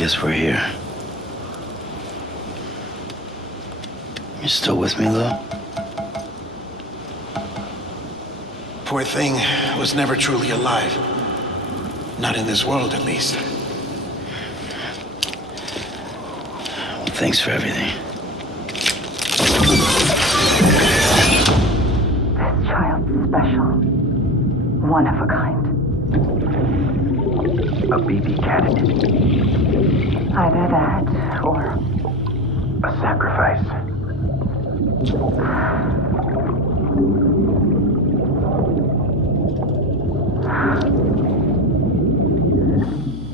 guess we're here. You still with me, Lou? Poor thing was never truly alive. Not in this world, at least. Well, thanks for everything. This child's special. One of a kind. A BB candidate. Either that, or A sacrifice.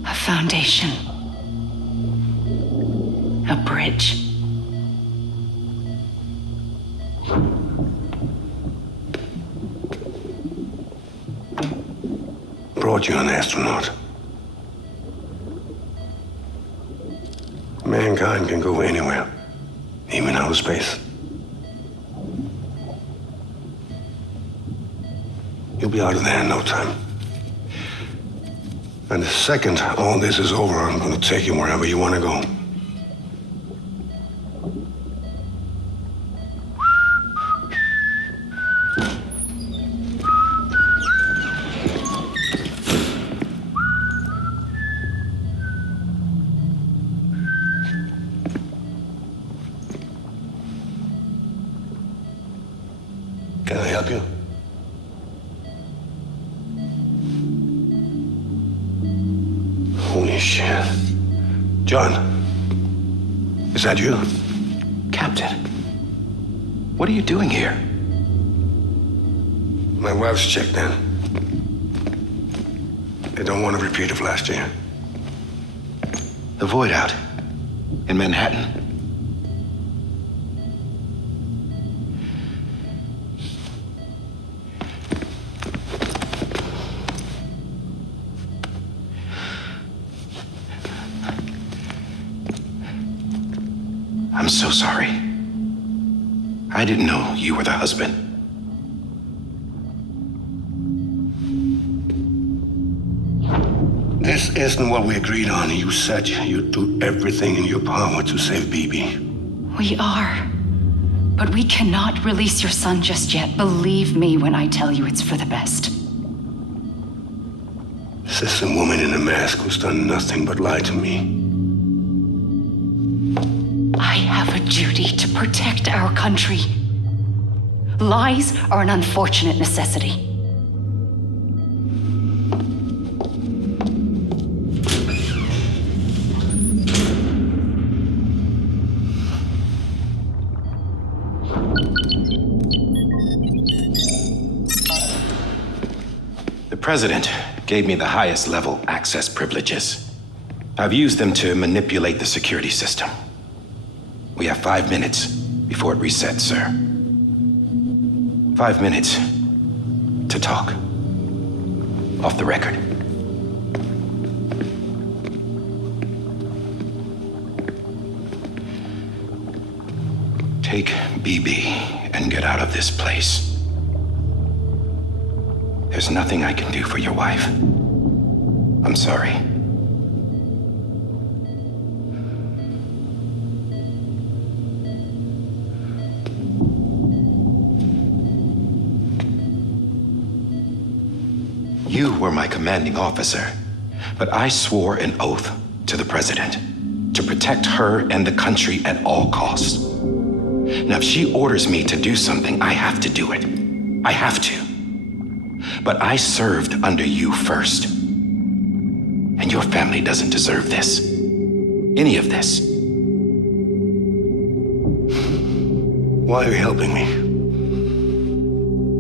a foundation. A bridge. Brought you an astronaut. Mankind can go anywhere, even outer space. You'll be out of there in no time. And the second all this is over, I'm gonna take you wherever you wanna go. Can I help you? Holy shit. John, is that you? Captain, what are you doing here? My wife's checked in. They don't want a repeat of last year. The Void Out in Manhattan. I'm so sorry. I didn't know you were the husband. This isn't what we agreed on. You said you'd do everything in your power to save BB. We are. But we cannot release your son just yet. Believe me when I tell you it's for the best. This is a woman in a mask who's done nothing but lie to me. I have a duty to protect our country. Lies are an unfortunate necessity. The President gave me the highest level access privileges. I've used them to manipulate the security system. We have 5 minutes before it resets, sir. 5 minutes to talk. Off the record. Take BB and get out of this place. There's nothing I can do for your wife. I'm sorry. You were my commanding officer, but I swore an oath to the President to protect her and the country at all costs. Now, if she orders me to do something, I have to do it. I have to. But I served under you first. And your family doesn't deserve this. Any of this. Why are you helping me?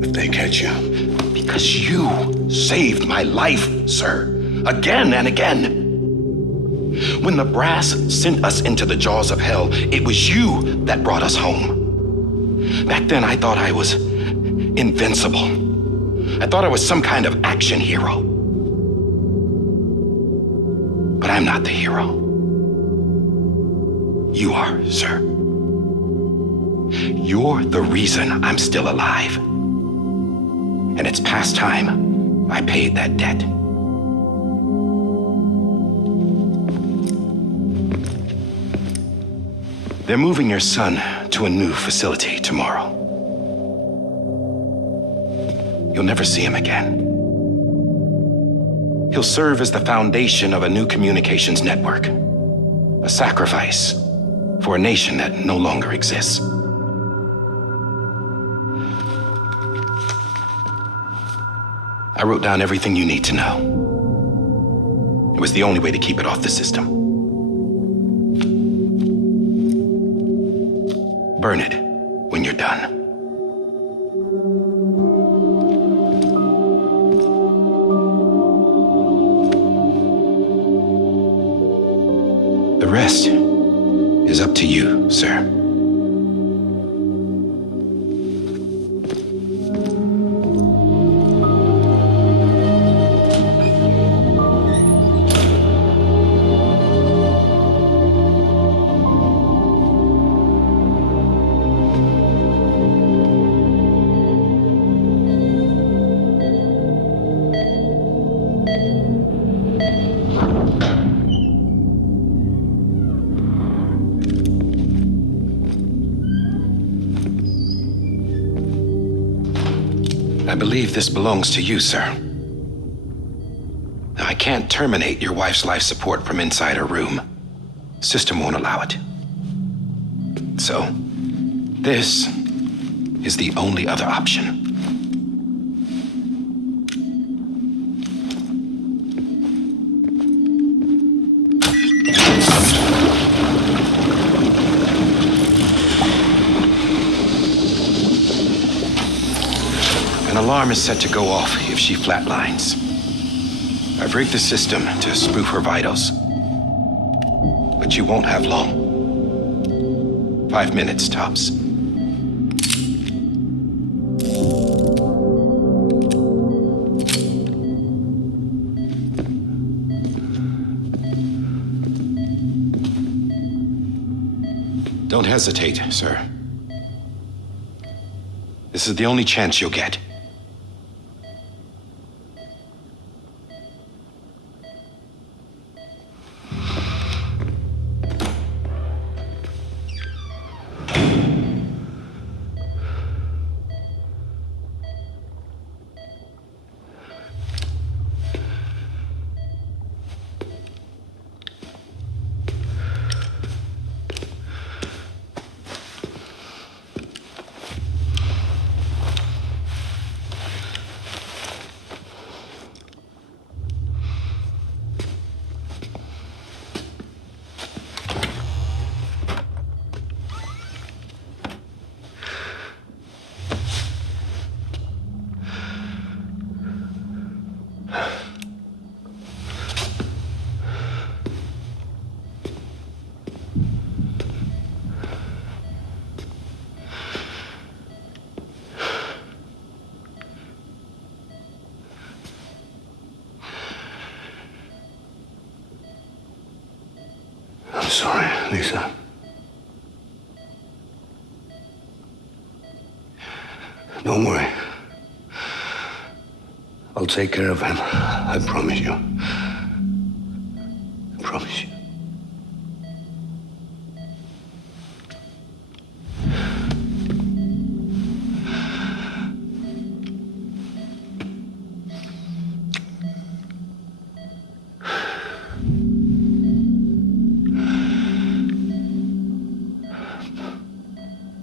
If they catch you. Because you saved my life, sir. Again and again. When the brass sent us into the jaws of hell, it was you that brought us home. Back then, I thought I was invincible. I thought I was some kind of action hero. But I'm not the hero. You are, sir. You're the reason I'm still alive. And it's past time I paid that debt. They're moving your son to a new facility tomorrow. You'll never see him again. He'll serve as the foundation of a new communications network. A sacrifice for a nation that no longer exists. I wrote down everything you need to know. It was the only way to keep it off the system. Burn it when you're done. The rest is up to you, sir. I believe this belongs to you, sir. Now, I can't terminate your wife's life support from inside her room. System won't allow it. So, this is the only other option. An alarm is set to go off if she flatlines. I've rigged the system to spoof her vitals. But you won't have long. 5 minutes, tops. Don't hesitate, sir. This is the only chance you'll get. I'm sorry, Lisa. Don't worry. I'll take care of him. I promise you. I promise you.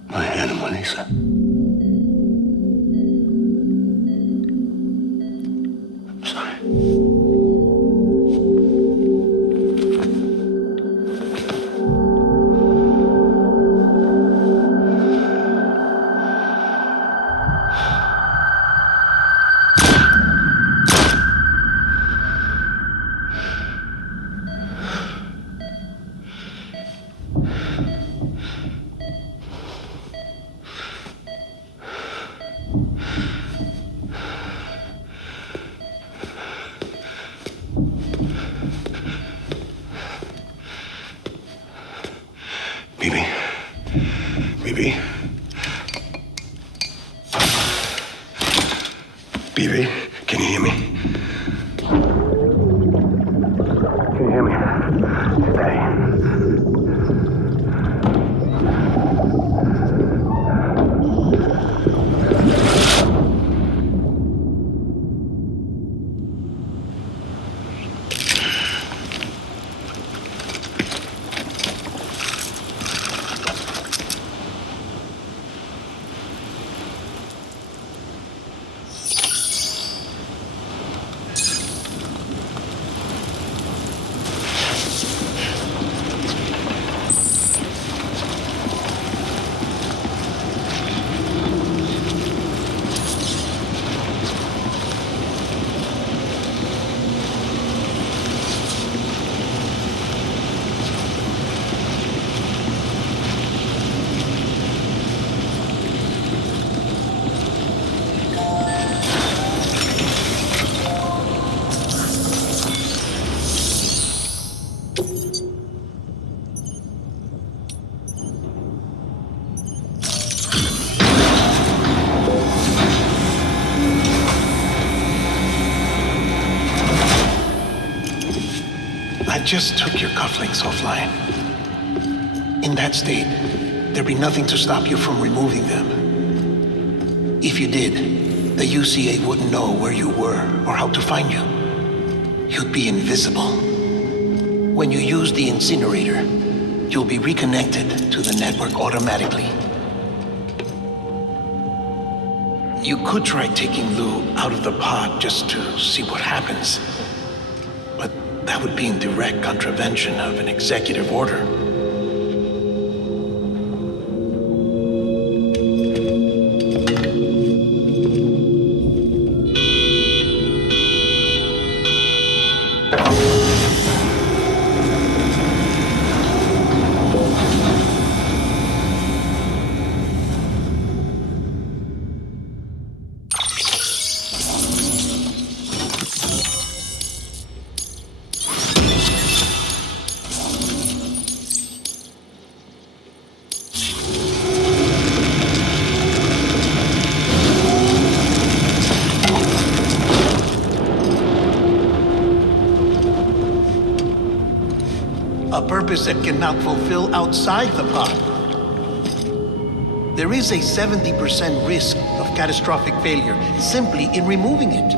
My animal, Lisa. I'm sorry. Bibi. Bibi. Bibi, can you hear me? Can you hear me? Stay. I just took your cufflinks offline. In that state, there'd be nothing to stop you from removing them. If you did, the UCA wouldn't know where you were or how to find you. You'd be invisible. When you use the incinerator, you'll be reconnected to the network automatically. You could try taking Lou out of the pod just to see what happens. But that would be in direct contravention of an executive order. A purpose that cannot fulfill outside the pod. There is a 70% risk of catastrophic failure simply in removing it.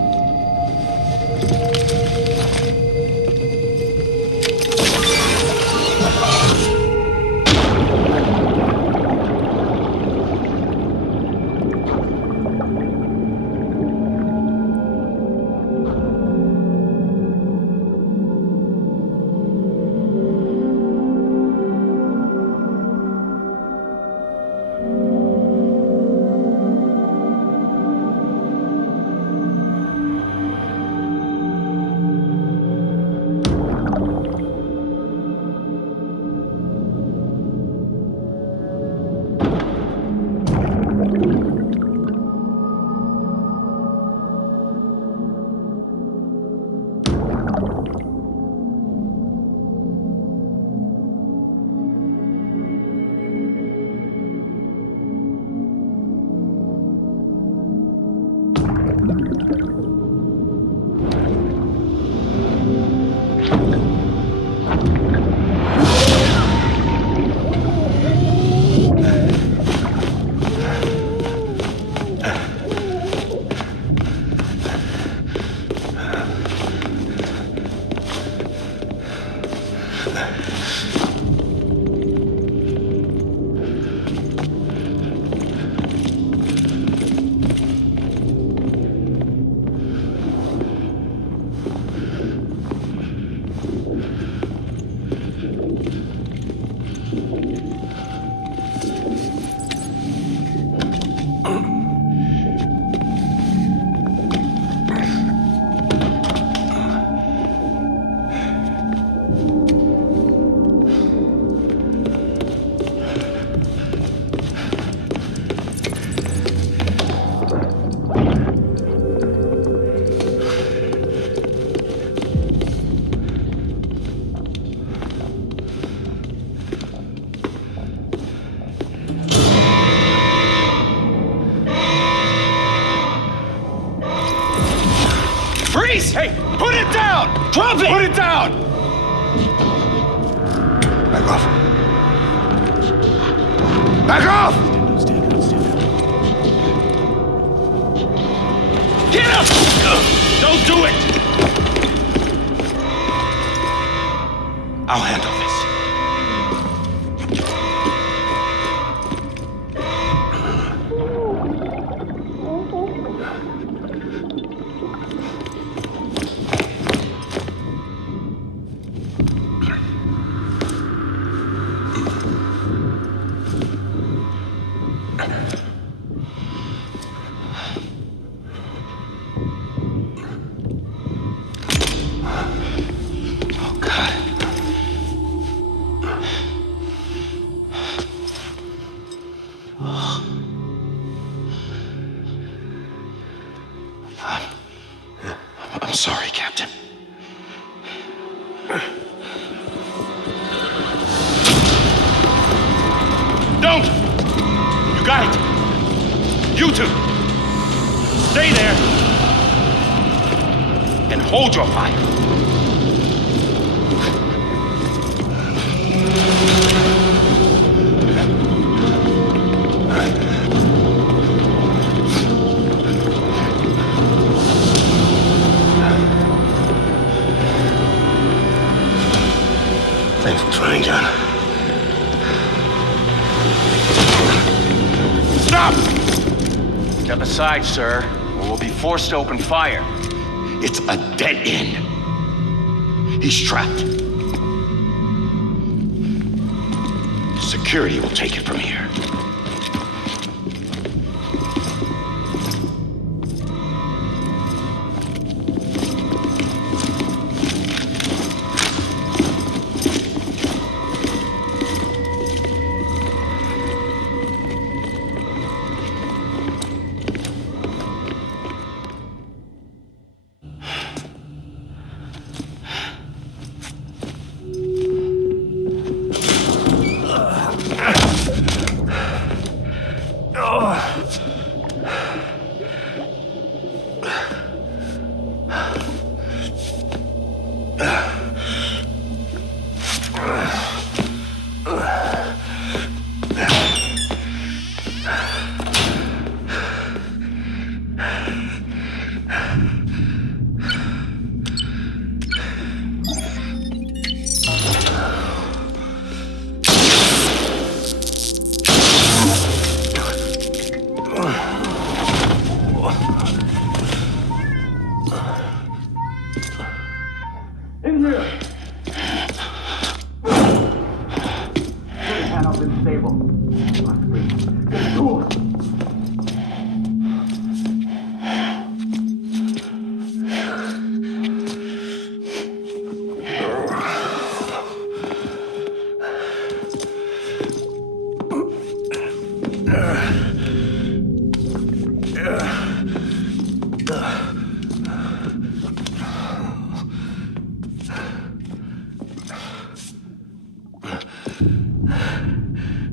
Freeze! Hey, put it down! Drop it! Put it down! Back off. Back off! Get up! Don't do it! I'll handle this. I'm sorry, Captain. Don't! You got it! You two! Stay there! And hold your fire! Thanks for trying, John. Stop! Step aside, sir, or we'll be forced to open fire. It's a dead end. He's trapped. Security will take it from here.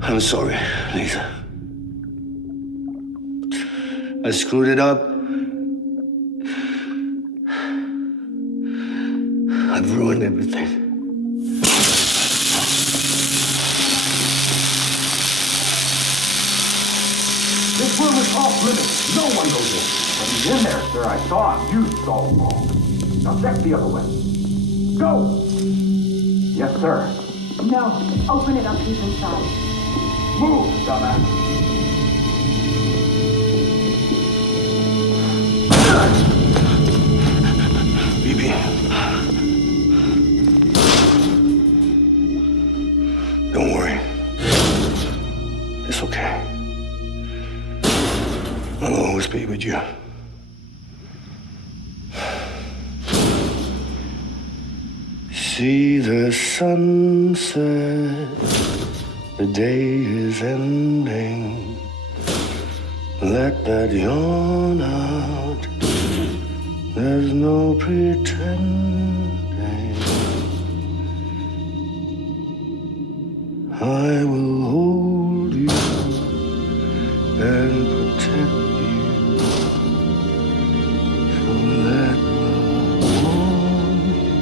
I'm sorry, Lisa. I screwed it up. I've ruined everything. This room is off limits. No one goes in. But he's in there, sir. I saw him. You saw him all. Now check the other way. Go! Yes, sir. No. Open it up. He's inside. Move, dumbass. Bibi. Don't worry. It's okay. I'll always be with you. See the sunset. The day is ending. Let that yawn out. There's no pretending. I will hold you and protect you. So let love warm you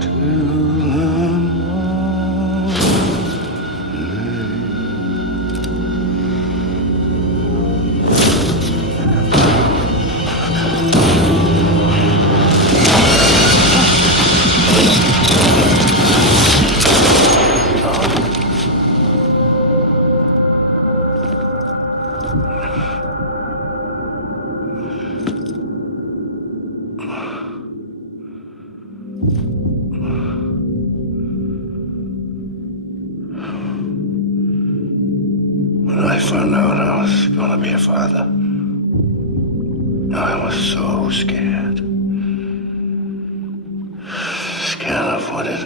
till the When I found out I was gonna be a father, I was so scared. Scared of what it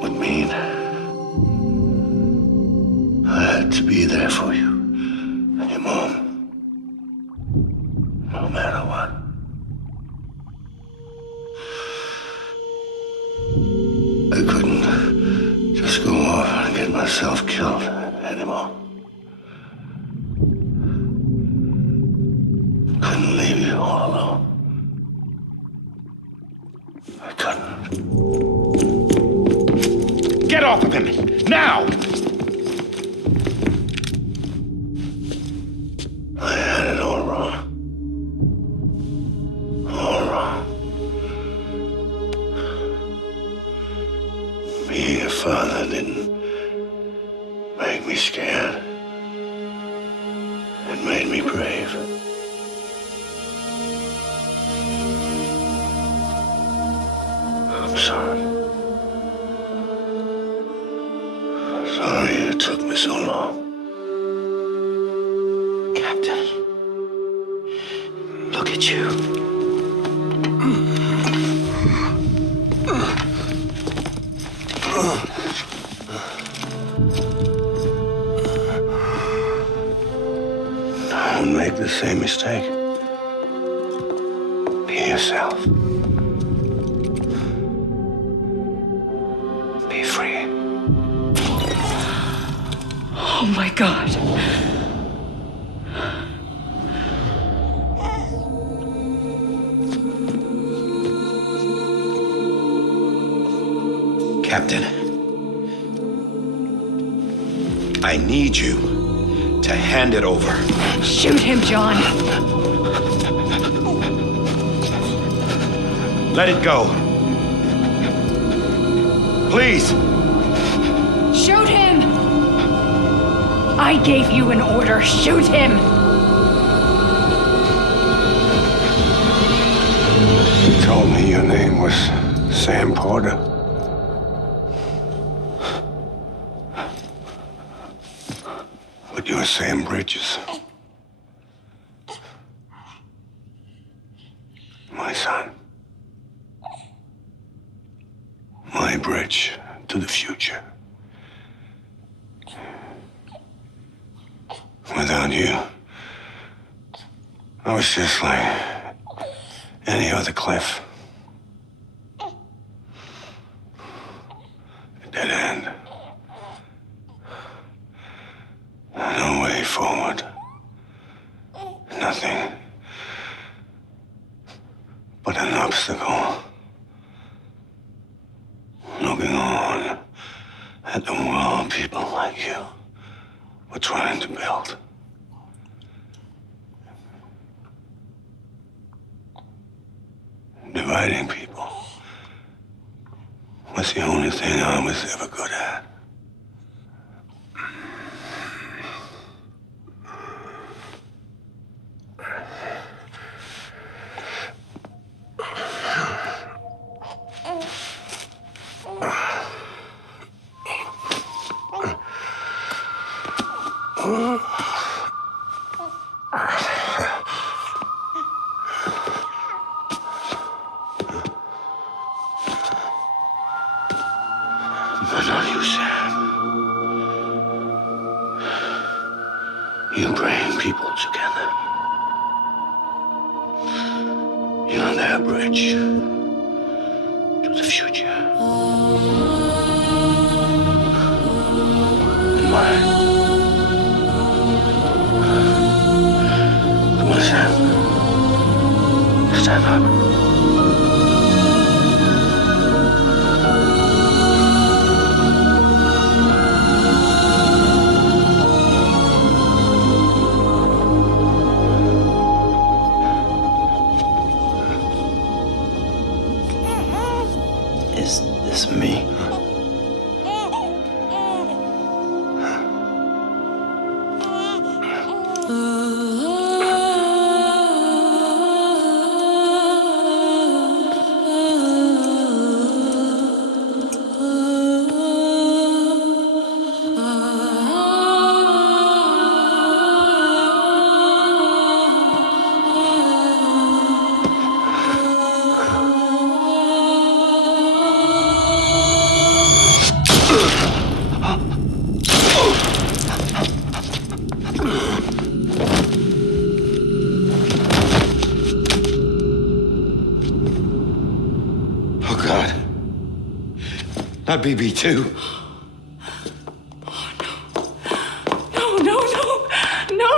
would mean. I had to be there for you and your mom, no matter what. I couldn't just go off and get myself killed anymore. Couldn't leave you all alone. off of him! Now! I had it all wrong. All wrong. Being a father didn't make me scared. It made me brave. I'm sorry. Sorry it took me so long. Captain, look at you. Don't make the same mistake. Be yourself. Be free. Oh my God. Captain, I need you to hand it over. Shoot him, John. Let it go. Please. Shoot him! I gave you an order. Shoot him! You told me your name was Sam Porter. But you're Sam Bridges. My son. My bridge to the future. Without you, I was just like any other Cliff. A dead end. No way forward. Nothing but an obstacle. Looking on at the world people like you were trying to build. Dividing people was the only thing I was ever good at. But not you, Sam. You bring people together. You're their bridge to the future. And mine. Come on, Sam. Stand up. Is this me? Oh, God. Not BB2. No, no, no, no!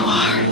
you are.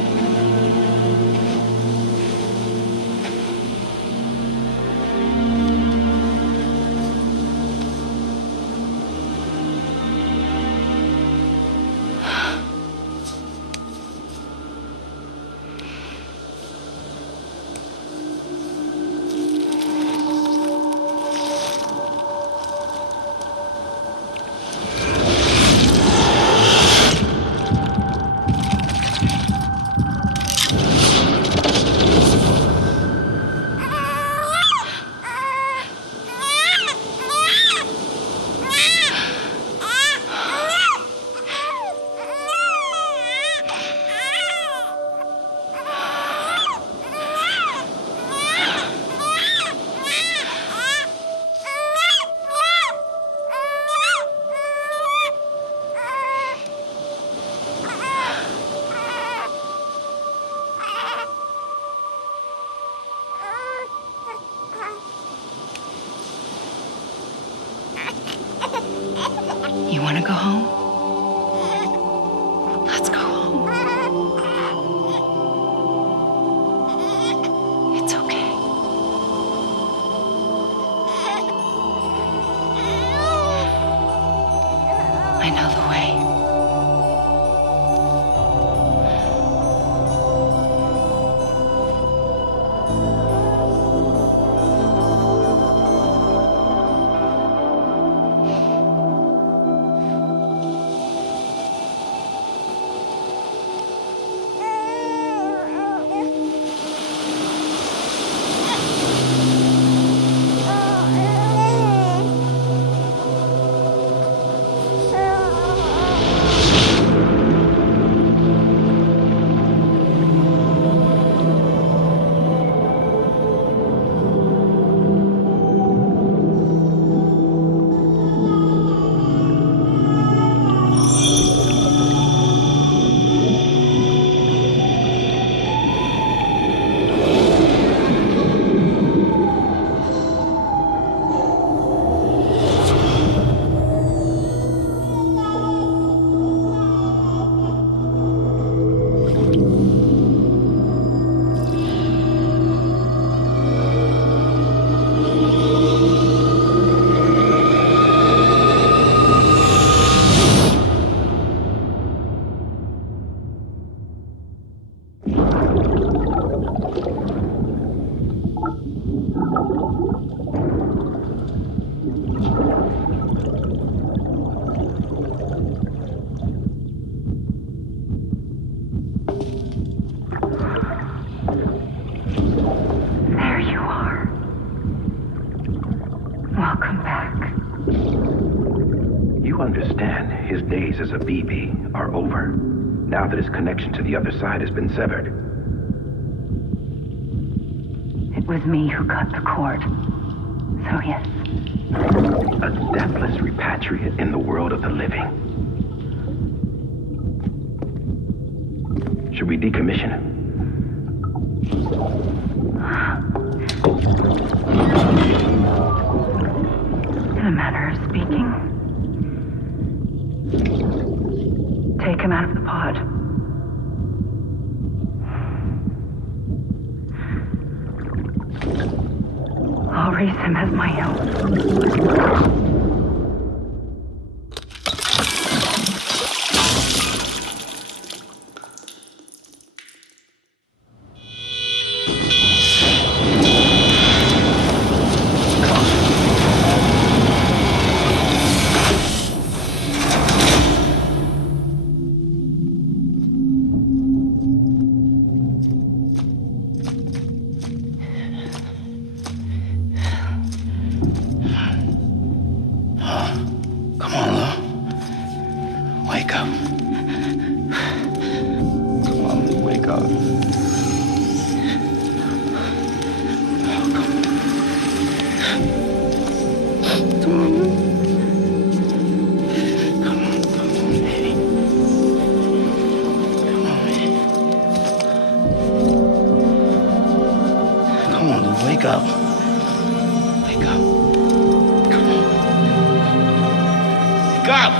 You want to go home? Let's go home. It's okay. I know the way. There you are. Welcome back. You understand his days as a BB are over, now that his connection to the other side has been severed. It was me who cut the cord. So yes. A deathless repatriate in the world of the living. Should we decommission him? In a manner of speaking. Take him out of the pod. I'll raise him as my own. Come on, Lou. Wake up. Come on, Lou, wake up. Come on. Come on, baby. Come on, baby. Come on, Lou, wake up. Wake up. Come on. Wake up!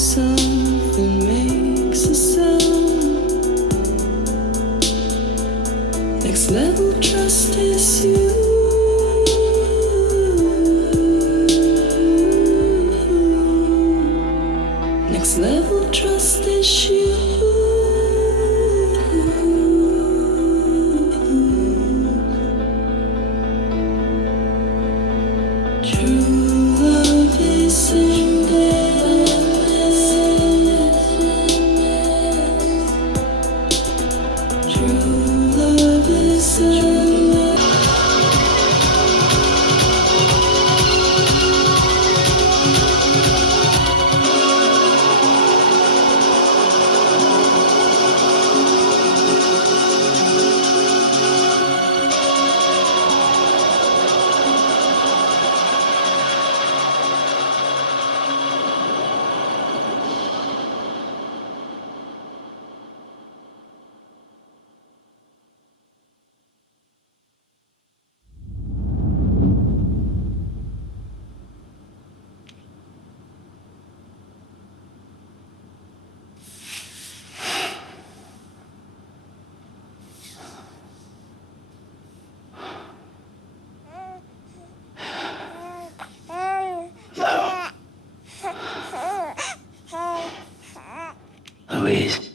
something makes a sound. Next level trust is you. Next level trust is you. True love is in true love is in Louise.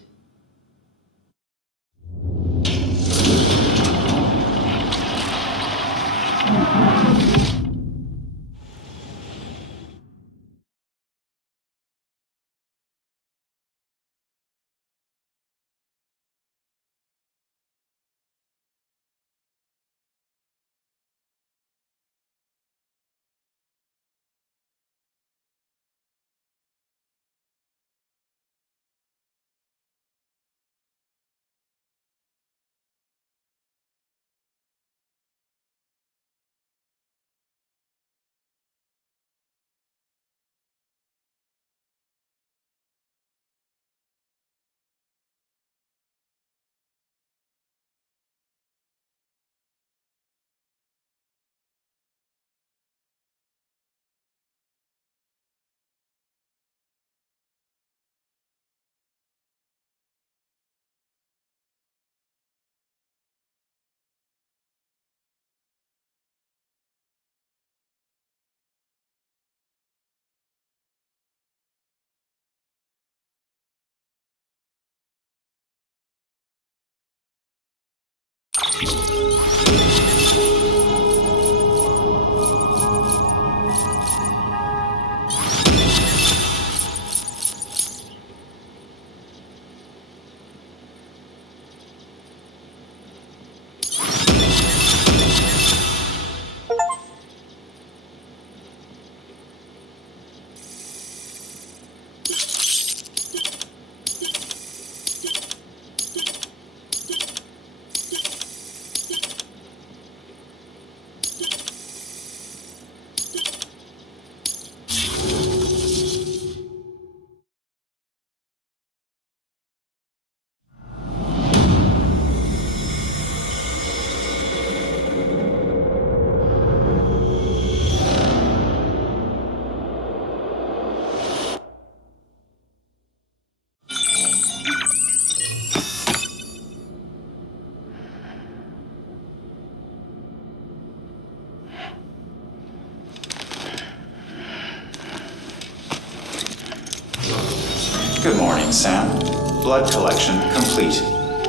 Good morning, Sam. Blood collection complete.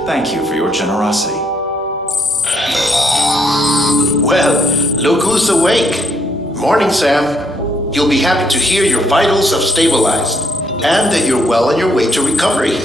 Thank you for your generosity. Well, look who's awake. Morning, Sam. You'll be happy to hear your vitals have stabilized and that you're well on your way to recovery.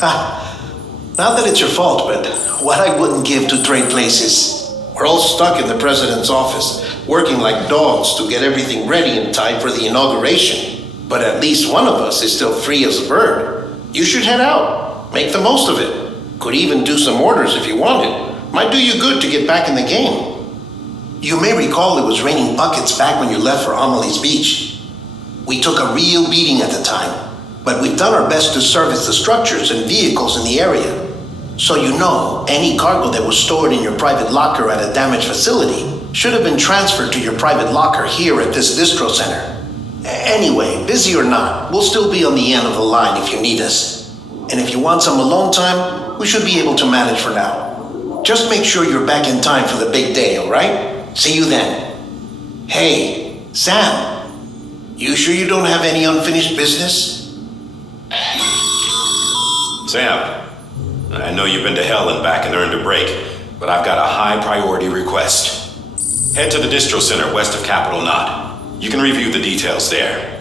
Not that it's your fault, but what I wouldn't give to trade places. We're all stuck in the president's office, working like dogs to get everything ready in time for the inauguration. But at least one of us is still free as a bird. You should head out. Make the most of it. Could even do some orders if you wanted. Might do you good to get back in the game. You may recall it was raining buckets back when you left for Amelie's Beach. We took a real beating at the time, but we've done our best to service the structures and vehicles in the area. So you know, any cargo that was stored in your private locker at a damaged facility should have been transferred to your private locker here at this distro center. Anyway, busy or not, we'll still be on the end of the line if you need us. And if you want some alone time, we should be able to manage for now. Just make sure you're back in time for the big day, all right? See you then. Hey, Sam, you sure you don't have any unfinished business? Sam, I know you've been to hell and back and earned a break, but I've got a high priority request. Head to the distro center west of Capitol Knot. You can review the details there.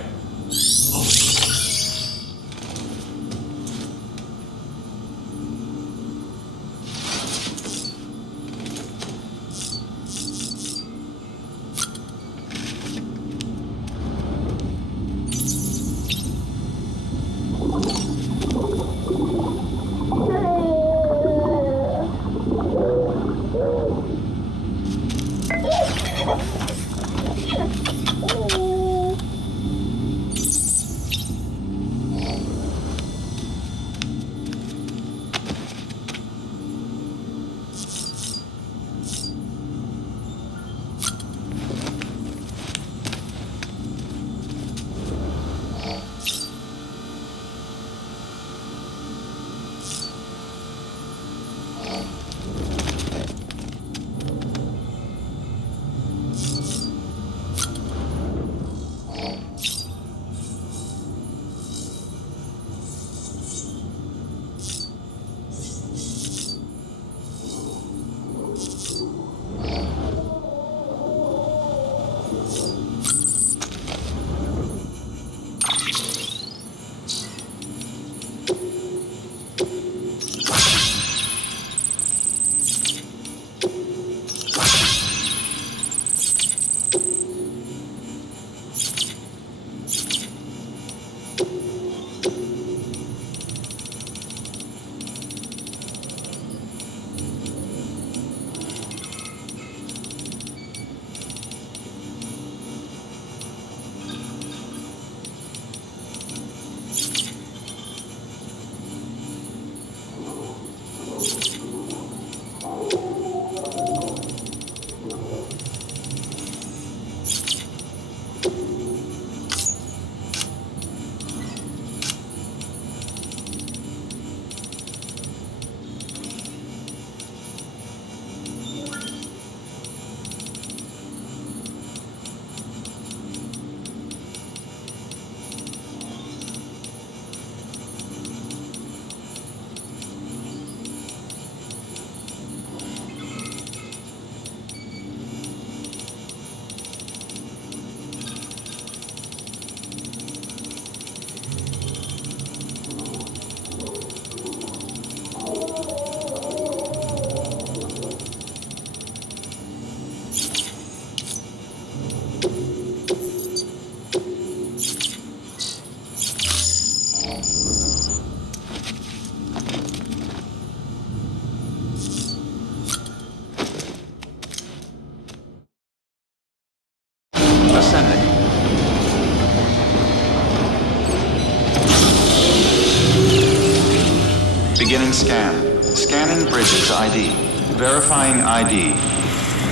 Beginning scan. Scanning Bridges ID. Verifying ID.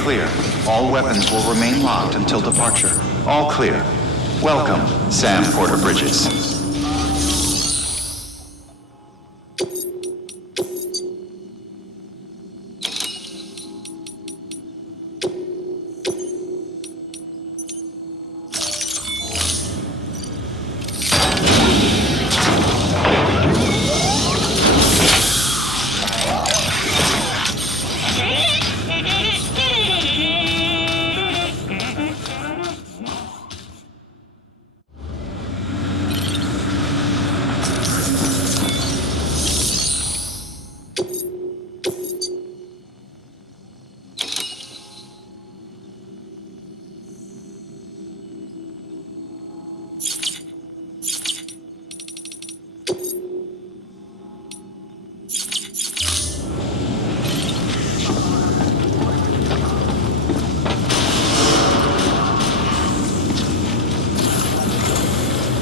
Clear. All weapons will remain locked until departure. All clear. Welcome, Sam Porter Bridges.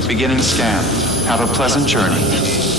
Beginning scan. Have a pleasant journey.